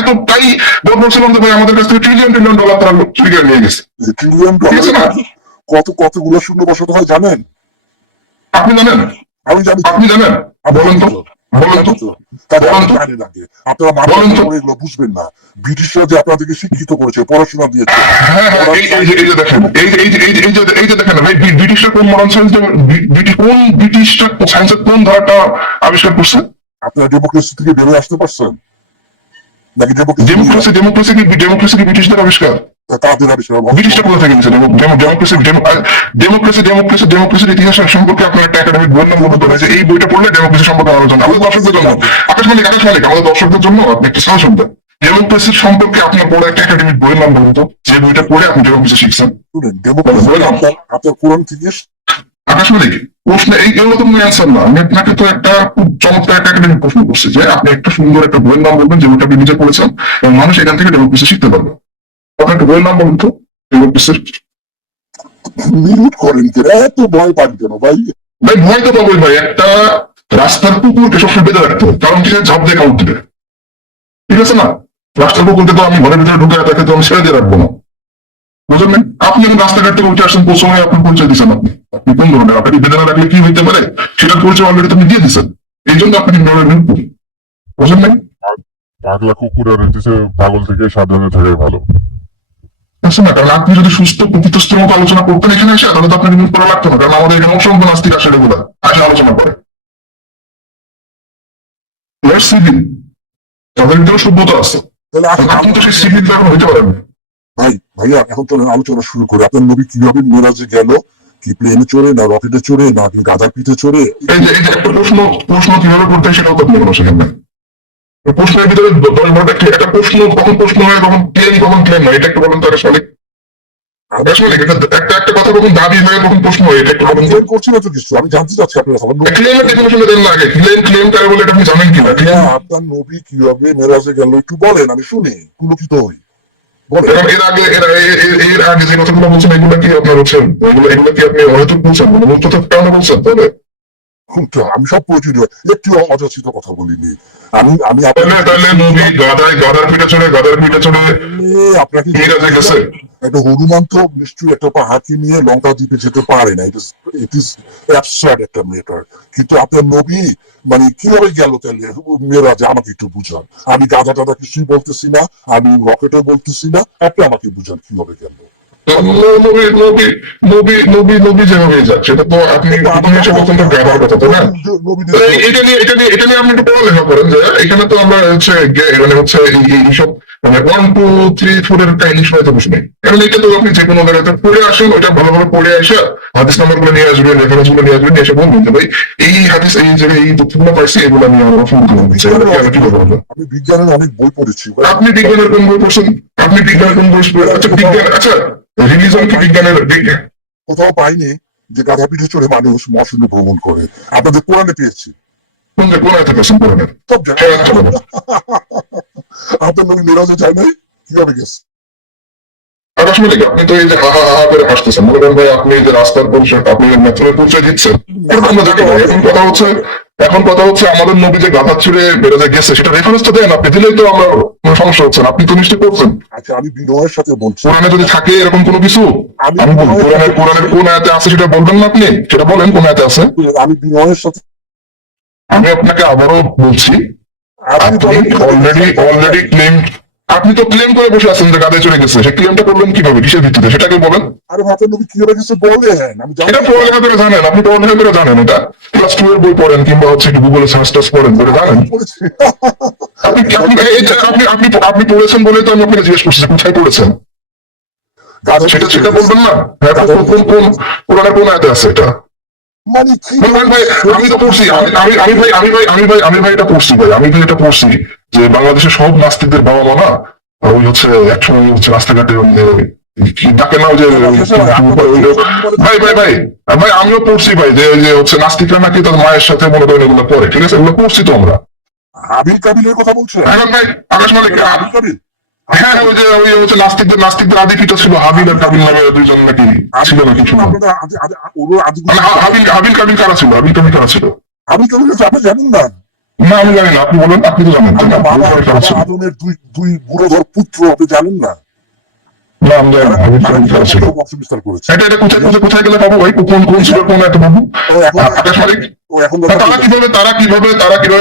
এতটাই গর্ব ছিলাম যে ভাই আমাদের কাছ থেকে ট্রিলিয়ন ডলার তারা চুরি করে নিয়ে গেছে। ট্রিলিয়ন ঠিক আছে না? কতগুলো শূন্য বসাতে হয় জানেন? আপনি জানেন? আমি জানি। আপনি জানেন? বলেন তো বলেন তো তাদের বলেন তো জানি লাগে। আপনারা বলেন তো। মানুষ এগুলো বুঝবেন না। ব্রিটিশরা যে আপনাদেরকে শিক্ষিত করেছে, পড়াশোনা দিয়েছে, হ্যাঁ হ্যাঁ এই যে দেখেন এই যে দেখেন ভাই ব্রিটিশরা কোন মডার্ন সায়েন্স ব্রিটিশরা সায়েন্সের কোন ধারাটা আবিষ্কার করছে? আপনারা ডেমোক্রেসি থেকে বেরোয় আসতে পারছেন নাকি? ডেমোক্রেসি কি ব্রিটিশদের আবিষ্কার? তাদের আবিষ্কার। ব্রিটিশরা কোথা থেকে গেছে? ডেমোক্রেসির ইতিহাস সম্পর্কে আপনার একটা একাডেমিক বই নাম বলতে পারে যে এই বইটা পড়লে ডেমোক্রেসি সম্পর্কে আলোচনা। আমাদের দর্শকদের জন্য আকাশ মালিক আমাদের দর্শকদের জন্য আপনি একটা সাজেশন দেন। ডেমোক্রেসির সম্পর্কে আপনার বড় একটা একাডেমিক বইয়ের নাম বলুন তো, যে বইটা পড়ে আপনি ডেমোক্রেসি শিখছেন। শুনেন, ডেমোক্রেসি আপনার কোরআন থেকে। আকাশ মালিক প্রশ্ন এইগুলো তো অ্যান্সার না। আমি আপনাকে তো একটা খুব চমৎকার একটা একাডেমিক প্রশ্ন করছি যে আপনি একটা সুন্দর একটা বইয়ের নাম বলবেন যে বইটা আপনি নিজে পড়েছেন এবং মানুষ এখান থেকে ডেমোক্রেসি শিখতে পারবে। আপনার একটা বইয়ের নাম বলুন তো ডেমোক্রেসির। মিউট করেন কেন? এত ভয় পান কেন ভাই? ভাই ভয় তো পাবোই ভাই। একটা রাস্তার কুকুরকে সবসময় বেঁধে রাখতে হবে, কারণ কি ঝাঁপ দিয়ে কাউট দিবে। ঠিক আছে না? রাস্তার কুকুরকে তো আমি ঘরের ভিতরে ঢুকে তাকে তো আমি ছেড়ে দিয়ে রাখবো না, বুঝলেন না? আপনি এখন রাস্তাঘাট থেকে উঠে আসছেন, প্রথমে আপনার পরিচয় দিচ্ছেন। আপনি কোন ধরনের, আপনাকে বেঁধে না রাখলে কি হইতে পারে সেটার পরিচয় অলরেডি আপনি দিয়ে দিচ্ছেন। এই জন্য আপনি বুঝলেন না? পাগলা কুকুর আর হচ্ছে পাগল থেকে সাবধানে থাকাই ভালো। বুঝছেন না? কারণ আপনি যদি সুস্থ প্রকৃতস্থের মতো আলোচনা করতেন এখানে এসে, তাহলে তো আপনাকে মিউট করা লাগতো না। কারণ আমাদের এখানে অসংখ্য নাস্তিক আসে রেগুলার আসে আলোচনা করে। সিভিল তাদের ভিতরে সভ্যতা আছে, তাহলে আপনি তো সেই সিভিল এখন হইতে পারেন। ভাইয়া এখন তো আলোচনা শুরু করে। আপনার নবী কিভাবে মেরাজে গেল? কি প্লেনে চড়ে, না রকেটে চড়ে, না কি গাধার পিঠে চড়ে? এই যে একটা প্রশ্ন কিভাবে করতে হয় সেটাও তো আপনি কোনো শেখেন না। প্রশ্নের ভিতরে 10-12টা একটা প্রশ্ন, কখন প্রশ্ন হয়, কখন ক্লেম হয়, এটা একটু বলেন তো আকাশ মালিক। একটা কথা কখন দাবি হয়, কখন প্রশ্ন হয়, এটা একটু বলেন তো। করছি না তো কিছু, আমি জানতে চাচ্ছি আপনার ক্লেমের ডেফিনেশন দেন না আগে। ক্লেম কারে বলে এটা আপনি জানেন কিনা? আপনার নবী কিভাবে মেরাজে গেল একটু বলেন, আমি শুনি, পুলকিত হই। এর আগে যে কথাগুলো বলছেন এগুলো কি আপনার হচ্ছেন, এগুলো কি আপনি হয়তো বলছেন, কারণে বলছেন? তাহলে আমি সব প্রয়োজনীয়, একটু অযাচিত কথা বলিনি। আমি তাহলে নবী গাধার পিঠে চড়ে আপনাকে মিরাজে গেছে। একটা হনুমান তো নিশ্চয়ই একটা পাহাড়কে নিয়ে লঙ্কা দ্বীপে যেতে পারে না। ইট ইজ অ্যাবসার্ড একটা ম্যাটার। কিন্তু আপনার নবী মানে কিভাবে গেল তাহলে মেরাজে? আমাকে একটু বুঝান। আমি গাধা টাধা কিছুই বলতেছি না, আমি রকেটও বলতেছি না, আপনি আমাকে বুঝান কিভাবে গেল। নবী যেভাবে যাক সেটা তো আপনি এসে বলছেন তো গাধার কথা, তাই না? এটা নিয়ে আপনি একটু পড়ালেখা করেন যে এখানে তো আমরা হচ্ছে মানে হচ্ছে এইসব মানে 1, 2, 3, 4 এর কাহিনী শোনাতে বসে নেই। কারণ এটা তো আপনি যে কোনো জায়গাতে পড়ে আসেন, ওইটা ভালোভাবে পড়ে আসে হাদিস নাম্বার গুলো নিয়ে আসবেন, রেফারেন্স গুলো নিয়ে আসবেন, এসে বলবেন যে ভাই এই হাদিস এই জায়গায় এই তথ্যগুলো পাইছি, এগুলো নিয়ে আমরা ফোন করে দিচ্ছি। আমি বিজ্ঞানের অনেক বই পড়েছি। আপনি বিজ্ঞানের কোন বই পড়ছেন? আপনি বিজ্ঞানের কোন বই? আচ্ছা বিজ্ঞান, আচ্ছা রিলিজন কি বিজ্ঞানের? কোথাও পাইনি যে গাধা পিঠে চড়ে মানুষ মহাশূন্য ভ্রমণ করে। আপনাদের কোরআনে পেয়েছি। কোন আয়াতে পেয়েছেন কোরআনের? সব আপনার নবী মেরাজে যায় নাই, কিভাবে গেছে? আকাশ মালিক আপনি তো এই যে হা হা হা করে হাসতেছেন, মনে করেন ভাই আপনি এই যে রাস্তার পরিচয়, আপনি ন্যাচারাল পরিচয় দিচ্ছেন। আমরা জানি না। এখন কথা হচ্ছে আমাদের নবী যে গাধা ছিঁড়ে বেড়ে গেছে সেটা রেফারেন্সটা দেন। আপনি দিলেই তো আমরা কোনো সমস্যা হচ্ছে না। আপনি তো নিশ্চয়ই করছেন। আচ্ছা, আমি বিনয়ের সাথে বলছি, কোরআনে যদি থাকে এরকম কোনো কিছু, আমি বলি কোরআনের কোন আয়াতে আছে সেটা বলবেন না আপনি? সেটা বলেন কোন আয়াতে আছে। আমি বিনয়ের সাথে আমি আপনাকে আবারও বলছি, আপনি তো ক্লেম করে বসে আছেন যে গাদায় চলে গেছে। সে ক্লেমটা করলেন কিভাবে, কিসের ভিত্তিতে সেটাকে বলেন। আরে আপনার নবী কিভাবে গেছে বলেন, আমি জানি। এটা পড়ালেখা করে জানেন, আপনি পড়ালেখা করে জানেন, এটা ক্লাস 2 এর বই পড়েন কিংবা হচ্ছে একটু গুগলে সার্চ টার্চ করেন করে জানেন। আপনি পড়েছেন বলে তো আমি আপনাকে জিজ্ঞেস করছি কোথায় পড়েছেন। সেটা বলবেন না? কোরআনের কোন আয়াতে আছে এটা? মানে ভাই আমি তো পড়ছি, আমি ভাই এটা পড়ছি ভাই, আমি ভাই এটা পড়ছি যে বাংলাদেশের সব নাস্তিকদের বাবা মা না ওই হচ্ছে একসময় হচ্ছে রাস্তাঘাটে ডাকে না ওই যে ভাই ভাই ভাই ভাই আমিও পড়ছি ভাই যে ওই যে হচ্ছে নাস্তিকরা নাকি তার মায়ের সাথে মনে করেন এগুলো করে, ঠিক আছে, এগুলো পড়ছি তো আমরা। হাবিল কাবিলের কথা বলছেন? এখন ভাই আকাশ মালিক হাবিল কাবিল হ্যাঁ ওই যে ওই হচ্ছে নাস্তিকদের আদি পিতা ছিল হাবিল আর কাবিল নামে দুইজন নাকি ছিল নাকি ছিল। মানে হাবিল কাবিল কারা ছিল? হাবিল কাবিল কারা ছিল? হাবিল কাবিল আপনি জানেন না? না আমি জানি না, আপনি বলেন, আপনি তো জানেন। আদমের দুই বুড়োধর পুত্র, আপনি জানেন না? না আমি জানি না হাবিল কাবিল কারা ছিল। বংশ বিস্তার করেছে। এটা কোথায় গেলে পাবো ভাই? কোন ছিল কোন এত পাবো আকাশ মালিক? তারা কিভাবে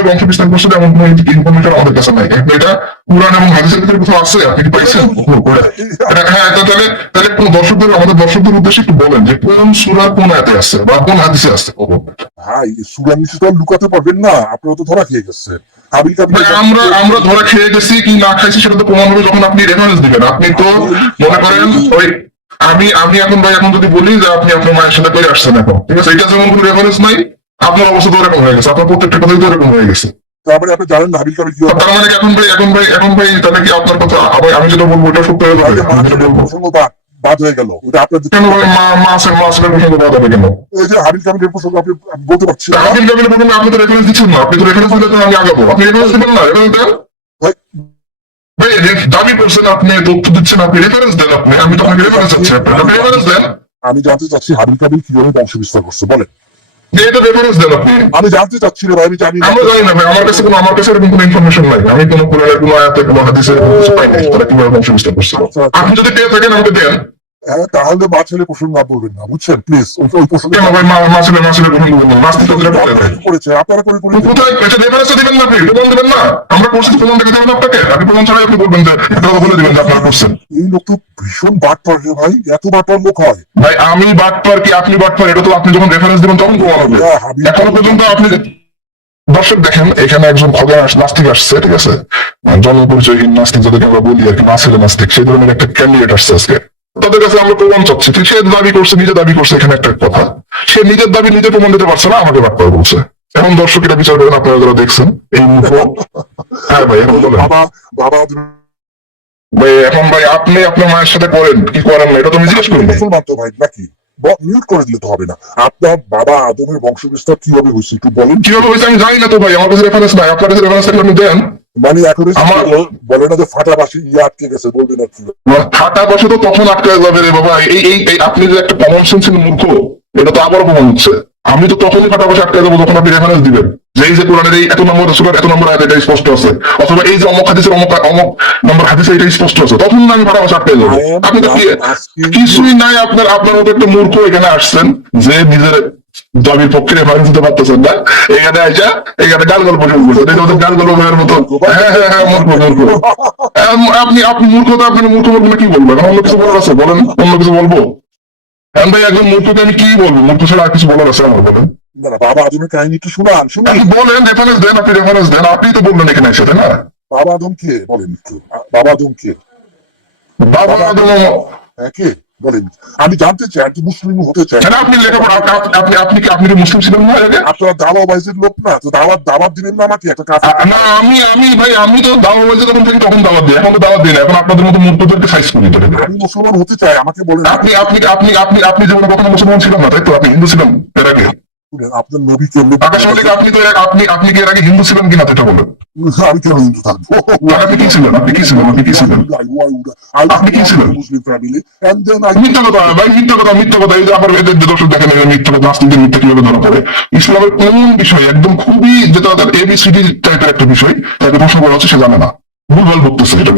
বংশ বিস্তার করছে এমন কোনো ইনফরমেশন আমাদের কাছে নাই। এটা কুরআন এবং হাদিসের ভিতরে কোথাও আছে? আপনি কি পাইছেন? হ্যাঁ তাহলে কোন আমাদের দর্শকদের উদ্দেশ্যে একটু বলেন যে কোন সূরা কোন আয়াতে আছে বা কোন হাদিসে আছে। ভাই সূরা নিশ্চিত লুকাতে পারবেন না, আপনারা তো ধরা খেয়ে গেছেন। হাবিল কাবিল আমরা ধরা খেয়ে গেছি কি না খাইছি সেটা তো প্রমাণ হবে যখন আপনি রেফারেন্স দিবেন। আপনি তো মনে করেন ওই আমি এখন ভাই এখন যদি বলি যে আপনি আপনার মায়ের সাথে করে আসছেন এখন, ঠিক আছে, এটা যেমন কোনো রেফারেন্স নাই, আপনার অবস্থা তো এরকম হয়ে গেছে, আপনার প্রত্যেকটা কথাই তো এরকম হয়ে গেছে। তারপরে আপনি জানেন না হাবিল কাবিল কি? তার মানে এখন ভাই তাহলে কি আপনার কথা আমি যেটা বলবো এটা সত্য হয়ে যাবে? আমি যেটা বলবো বাদ হয়ে গেল, ওটা আপনার কেন ভাই মাছের প্রসঙ্গ বাদ হবে কেন? এই যে হাবিল কাবিলের প্রসঙ্গ আপনি বলতে পারছেন। হাবিল কাবিলের প্রসঙ্গে আপনি তো রেফারেন্স দিচ্ছেন না। আপনি তো রেফারেন্স দিলে তো আমি আগাবো। আপনি রেফারেন্স দিবেন না? রেফারেন্স দেন ভাই, দাবি করছেন আপনি, তথ্য দিচ্ছেন আপনি, রেফারেন্স দেন আপনি। আমি তো আপনাকে রেফারেন্স চাচ্ছি, আপনি রেফারেন্স দেন। আমি জানতে চাচ্ছি হাবিল কাবিল কিভাবে বংশ বিস্তার করছে, বলেন। এটা রেফারেন্স দেন আপনি। আমি জানতে চাচ্ছি রে ভাই, আমি জানি না। আমরা জানি না ভাই, আমার কাছে এরকম কোনো ইনফরমেশন নাই। আমি কোনো কোরআনের কোনো আয়াতে কোনো হাদিসে কিছু পাই নাই তারা কিভাবে বংশ বিস্তার করছে। আপনি যদি পেয়ে থাকেন আমাকে দেন। হ্যাঁ তাহলে মা ছেলে প্রসঙ্গ না বলবেন না, বুঝছেন? প্লিজ ওই প্রসঙ্গ কেন ভাই মা ছেলে প্রসঙ্গ বলবেন? নাস্তিকরা বলে ভাই করেছে, আপনারা করে কোথায় এটা রেফারেন্স দিবেন না? আপনি প্রমাণ দিবেন না? আমরা করছি প্রমাণ দেখে দেবেন আপনাকে? আপনি প্রমাণ ছাড়াই আপনি বলবেন যে একটা কথা বলে দিবেন যে আপনারা করছেন। এই লোক তো ভীষণ বাটপার রে ভাই, এত বাটপার লোক হয়? ভাই আমি বাটপার কি আপনি বাটপার? এটা তো আপনি যখন রেফারেন্স দিবেন তখন প্রমাণ হবে। এখনো পর্যন্ত আপনি দর্শক দেখেন এখানে একজন খবর নাস্তিক আসছে, ঠিক আছে, জন্ম পরিচয়হীন নাস্তিক যাদেরকে আমরা বলি আর কি, নাসিলে নাস্তিক, সেই ধরনের একটা ক্যান্ডিডেট আসছে আজকে। তাদের কাছে আমরা প্রমাণ চাচ্ছি, ঠিক, সে দাবি করছে, নিজে দাবি করছে, এখানে একটা কথা, সে নিজের দাবি নিজে প্রমাণ দিতে পারছে না, আমাকে বাটপার বলছে। এখন দর্শক এটা বিচার করেন আপনারা যারা দেখছেন এই মুখ। হ্যাঁ ভাই এখন বলেন বাবা ভাই, এখন ভাই আপনি আপনার মায়ের সাথে করেন কি করেন না এটা তো আমি জিজ্ঞেস করি মুসলমান তো ভাই নাকি? মিউট করে দিলে তো হবে না। আপনার বাবা আদমের বংশ বিস্তার কিভাবে হয়েছে একটু বলেন। কিভাবে হয়েছে আমি জানি না তো ভাই, আমার কাছে রেফারেন্স নাই। আপনার কাছে রেফারেন্স থাকলে আপনি দেন। মানে এখন আমার বলে না যে ফাটা বাসি আটকে গেছে, বলবেন আর কি? ফাটা বসে তো তখন আটকে যাবে রে বাবা। এই আপনি যে একটা কমন সেন্স মূর্খ, এটা তো আবারও প্রমাণ হচ্ছে। আমি তো তখনই ফাটা বসে আটকে যাবো যখন আপনি রেফারেন্স দিবেন যে এই যে কোরআনের এই এত নম্বর সুরার এত নম্বর আয়াত এটা স্পষ্ট আছে, অথবা এই যে অমুক হাদিসের অমুক নম্বর হাদিসে এটা স্পষ্ট আছে, তখন আমি ফাটা বসে আটকে যাবো। আপনি তো কিছুই নাই। আপনার মতো একটা মূর্খ এখানে আসছেন যে নিজের দাবির পক্ষে রেফারেন্স দিতে পারতেছেন না, এখানে গাল গল্প শুরু করছেন। এটা ওদের গাল গল্প ভাইয়ের মতো। হ্যাঁ মূর্খ। আপনি মূর্খ তো আপনি মূর্খ বলবেন কি বলবো? এখন অন্য কিছু বলার আছে বলেন, অন্য কিছু বলবো? হ্যাঁ ভাই একদম মূর্খকে আমি কি বলবো? মূর্খ ছাড়া আর কিছু বলার আছে আমার? বলেন বাবা আদমের কাহিনী একটু শুনান। আপনি বলেন, রেফারেন্স দেন, আপনি রেফারেন্স দেন। আপনি তো বললেন এখানে এসে, তাই না? বাবা আদম কে বলেন একটু? বাবা আদম কে? বাবা আদম কে বলেন? আমি জানতে চাই, আর কি মুসলিম হতে চাই। আপনি লেখাপড়া আপনি কি মুসলিম ছিলেন না? আপনারা দাওয়া বাইজের লোক না, তো দাওয়াত দিবেন না আমাকে একটা কাজ? না আমি তো দাওয়া বাইজে যখন থেকে তখন দাওয়াত দিই, এখন তো দাওয়াত দিই না। এখন আপনাদের মতো মূর্খদেরকে সাইজ করি। আমি মুসলমান হতে চাই, আমাকে বলেন। আপনি জীবনে কখনো মুসলমান ছিলেন না, তাই তো? আপনি হিন্দু ছিলেন এর আগে? আপনার নবীকে আকাশ মালিক আপনি কি এর আগে হিন্দু ছিলেন কিনা এটা বলেন? আমি কেন হিন্দু থাকবো? আপনি কি ছিলেন? Muslim family. মিথ্যা কথা ভাই, মিথ্যা কথা। এই যে আবার এদের দর্শক দেখেন মিথ্যা কথা, নাস্তিকদের মিথ্যা কিভাবে ধরা পড়ে। ইসলামের কোন বিষয় একদম খুবই যেটা তাদের এবিসিডি টাইপের একটা বিষয়, তাকে প্রশ্ন করা হচ্ছে সে জানে না, ভুলভাল বলতেছে। এটা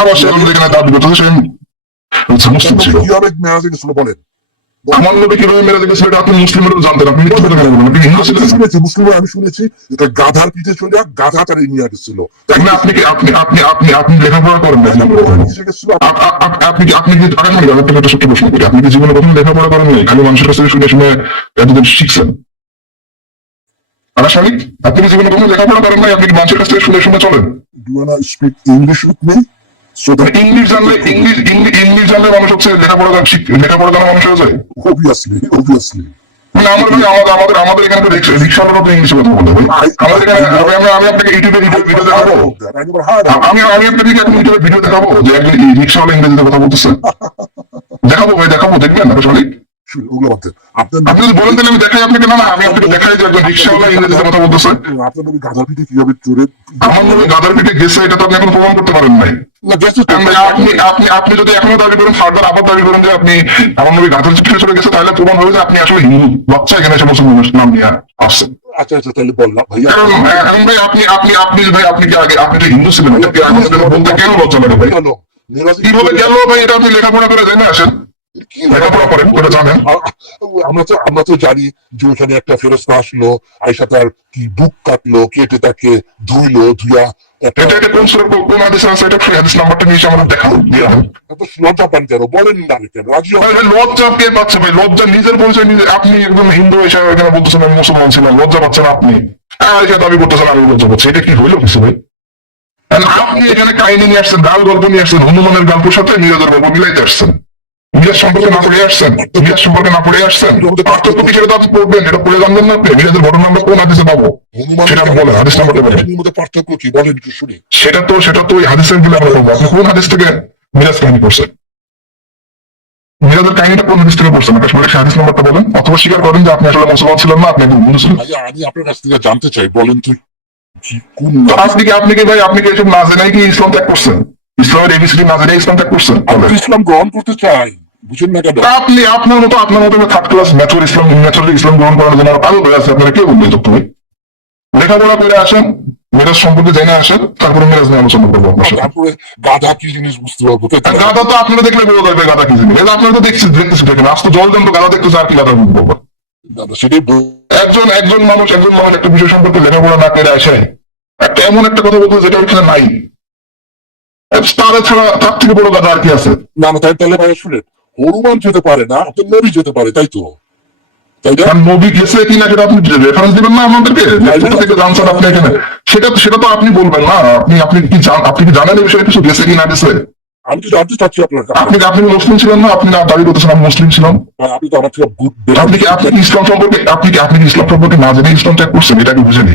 আবার সে আমাদের এখানে দাবি করতেছে সে মুসলিম ছিল। কিভাবে মেরাজে গেছিল বলেন? আমার নবী কিভাবে মেরে গেছিল এটা আপনি মুসলিমেরও জানতেন, আপনি মিথ্যা কথা কেন বলেন? আপনি হিন্দু ছিলেন? শুনেছি মুসলিম, আমি শুনেছি এটা গাধার পিঠে চলে গাধা তারা নিয়ে গেছিল। আপনি লেখাপড়া করেন না? আপনি কি একটা ছোট্ট প্রশ্ন করি, আপনি কি জীবনে কখনো লেখাপড়া করেন নাই? খালি মানুষের কাছ থেকে শুনে শুনে এতদিন শিখছেন? আকাশ মালিক আপনি কি জীবনে কখনো লেখাপড়া করেন নাই? আপনি কি মানুষের কাছ থেকে শুনে শুনে চলেন? Do you wanna speak English with me? English জানলে মানুষ হচ্ছে লেখাপড়া জানা মানুষ হয়ে যায়? Obviously. মানে আমাদের এখানে রিক্সাওয়ালারা তো ইংলিশে কথা বলে ভাই। আমাদের এখানে আমি আপনাকে ইউটিউবে ভিডিও দেখাবো, আমি আপনাকে ইউটিউবে ভিডিও দেখাবো যে একজন রিক্সাওয়ালা ইংরেজিতে কথা বলতেছে। দেখাবো ভাই, দেখাবো, দেখবেন আকাশবাণী। শুনুন, ওগুলো বাদ দেন। আপনার আপনি যদি বলেন তাহলে আমি দেখাই আপনাকে। না না, আমি আপনাকে দেখাই যে একজন রিক্সাওয়ালা ইংরেজিতে কথা বলতেছে। আপনার নবী গাধার পিঠে কিভাবে চড়ে আমার নবী গাধার পিঠে গেছে এটা তো আপনি এখন প্রমাণ করতে পারেন নাই। না গেছে তো, কারণ ভাই আপনি আপনি আপনি যদি এখনো দাবি করেন, ফার্দার আবার দাবি করেন যে আপনি আমার নবী গাধার পিঠে চলে গেছে, তাহলে প্রমাণ হবে যে আপনি আসলে হিন্দু বাচ্চা এখানে এসে মুসলমানের নাম নিয়ে আসছেন। আচ্ছা আচ্ছা, তাহলে বললাম ভাইয়া। কারণ এখন ভাই আপনি আপনি আপনি ভাই আপনি কি আগে আপনি যে হিন্দু ছিলেন এটা কি আমাদের বলতে কেন লজ্জা লাগে ভাই? গেল মেরাজে কিভাবে গেল ভাই? এটা আপনি লেখাপড়া করে জেনে আসেন, কি লেখাপড়া করেন, ওটা জানেন। আমরা তো জানি যে ওখানে একটা ফেরেশতা আসলো, আয়েশা তার কি বুক কাটলো, কেটে তাকে ধুইলো, ধুইয়া একটা এটা এটা কোন সুরের কোন হাদিসে আছে? এটা হাদিস নাম্বারটা নিয়ে এসে আমাদের দেখান, দিয়ে দেন। এত লজ্জা পান কেন? বলেন না কেন? রাজি হন। ভাই লজ্জা কে পাচ্ছে ভাই? লজ্জা নিজের পরিচয় নিজে, আপনি একদম হিন্দু হিসাবে এখানে বলতেছেন আমি মুসলমান ছিলাম, লজ্জা পাচ্ছেন আপনি। আর এটা দাবি করতেছেন আমি লজ্জা পাচ্ছি, এটা কি হইলো কিছু ভাই? আর আপনি এখানে কাহিনী নিয়ে আসছেন, গাল গল্প নিয়ে আসছেন, হনুমানের গল্পের সাথে মিরাজের গল্প মিলাইতে আসছেন। মিরাজ সম্পর্কে না পড়ে আসছেন, মিরাজ সম্পর্কে না পড়ে আসছেন, পার্থক্য কি সেটা তো আপনি পড়বেন, এটা পড়ে জানবেন না আপনি? মিরাজের ঘটনা আমরা কোন হাদিসে পাবো সেটা আপনি বলেন, হাদিস নাম্বারটা বলেন। হনুমানের মধ্যে পার্থক্য কি বলেন একটু শুনি। সেটা তো ওই হাদিসের গুলো আমরা বলবো। আপনি কোন হাদিস থেকে মিরাজ কাহিনী পড়ছেন? মিরাজের কাহিনীটা কোন হাদিস থেকে পড়ছেন? আকাশবাণী সেই হাদিস নাম্বারটা বলেন, অথবা স্বীকার করেন যে আপনি আসলে মুসলমান ছিলেন না, আপনি একজন হিন্দু ছিলেন। ভাইয়া, আমি আপনার কাছ থেকে জানতে চাই, বলেন তো কি কোন তো আপনি কি ভাই আপনি কি এসব না জেনে কি ইসলাম ত্যাগ করছেন? ইসলামের এবিসিডি না জেনে ইসলাম ত্যাগ করছেন? আমি তো ইসলাম গ্রহণ করতে চাই, বুঝেন না কেন? আপনি আপনার মতো থার্ড ক্লাস ম্যাচুর ইসলাম গ্রহণ করার জন্য পাগল হয়ে আছে। আপনারা কে বলবে তুমি? লেখাপড়া করে আসেন, মিরাজ সম্পর্কে জেনে আসেন, তারপরে মিরাজ নিয়ে আলোচনা করবো আপনার সাথে। তারপরে গাধা কি জিনিস বুঝতে পারবো। তাই তো? আর গাধা তো আপনারা দেখলে বোঝা যাবে গাধা কি জিনিস। আপনারা তো দেখতেছি দেখেন, আজ তো জল দেন তো গাধা দেখতেছে, আর কি গাধা বলবো? দাদা সেটাই একজন মানুষ একটা বিষয় সম্পর্কে লেখাপড়া না করে আসে একটা এমন একটা কথা বলতে যেটা ওইখানে নাই, তারা ছাড়া তার থেকে বড় গাধা আর কি আছে? না না, তাহলে ভাইয়া শুনেন, হনুমান যেতে পারে না, আপনার নবী যেতে পারে, তাই তো? তাই না? আর নবী গেছে কিনা সেটা আপনি রেফারেন্স দিবেন না আমাদেরকে, কোথা থেকে জানছেন আপনি এখানে? সেটা তো আপনি বলবেন না। আপনি কি জানেন এই বিষয়ে কিছু গেছে কি না গেছে? আমি তো জানতে চাচ্ছি আপনার কাছে। আপনি মুসলিম ছিলেন না? আপনি না দাবি করতেছেন আমি মুসলিম ছিলাম? আপনি তো আমার থেকে গুড আপনি কি ইসলাম সম্পর্কে আপনি কি ইসলাম সম্পর্কে না জেনে ইসলাম ত্যাগ করছেন? এটা কি বুঝেনি?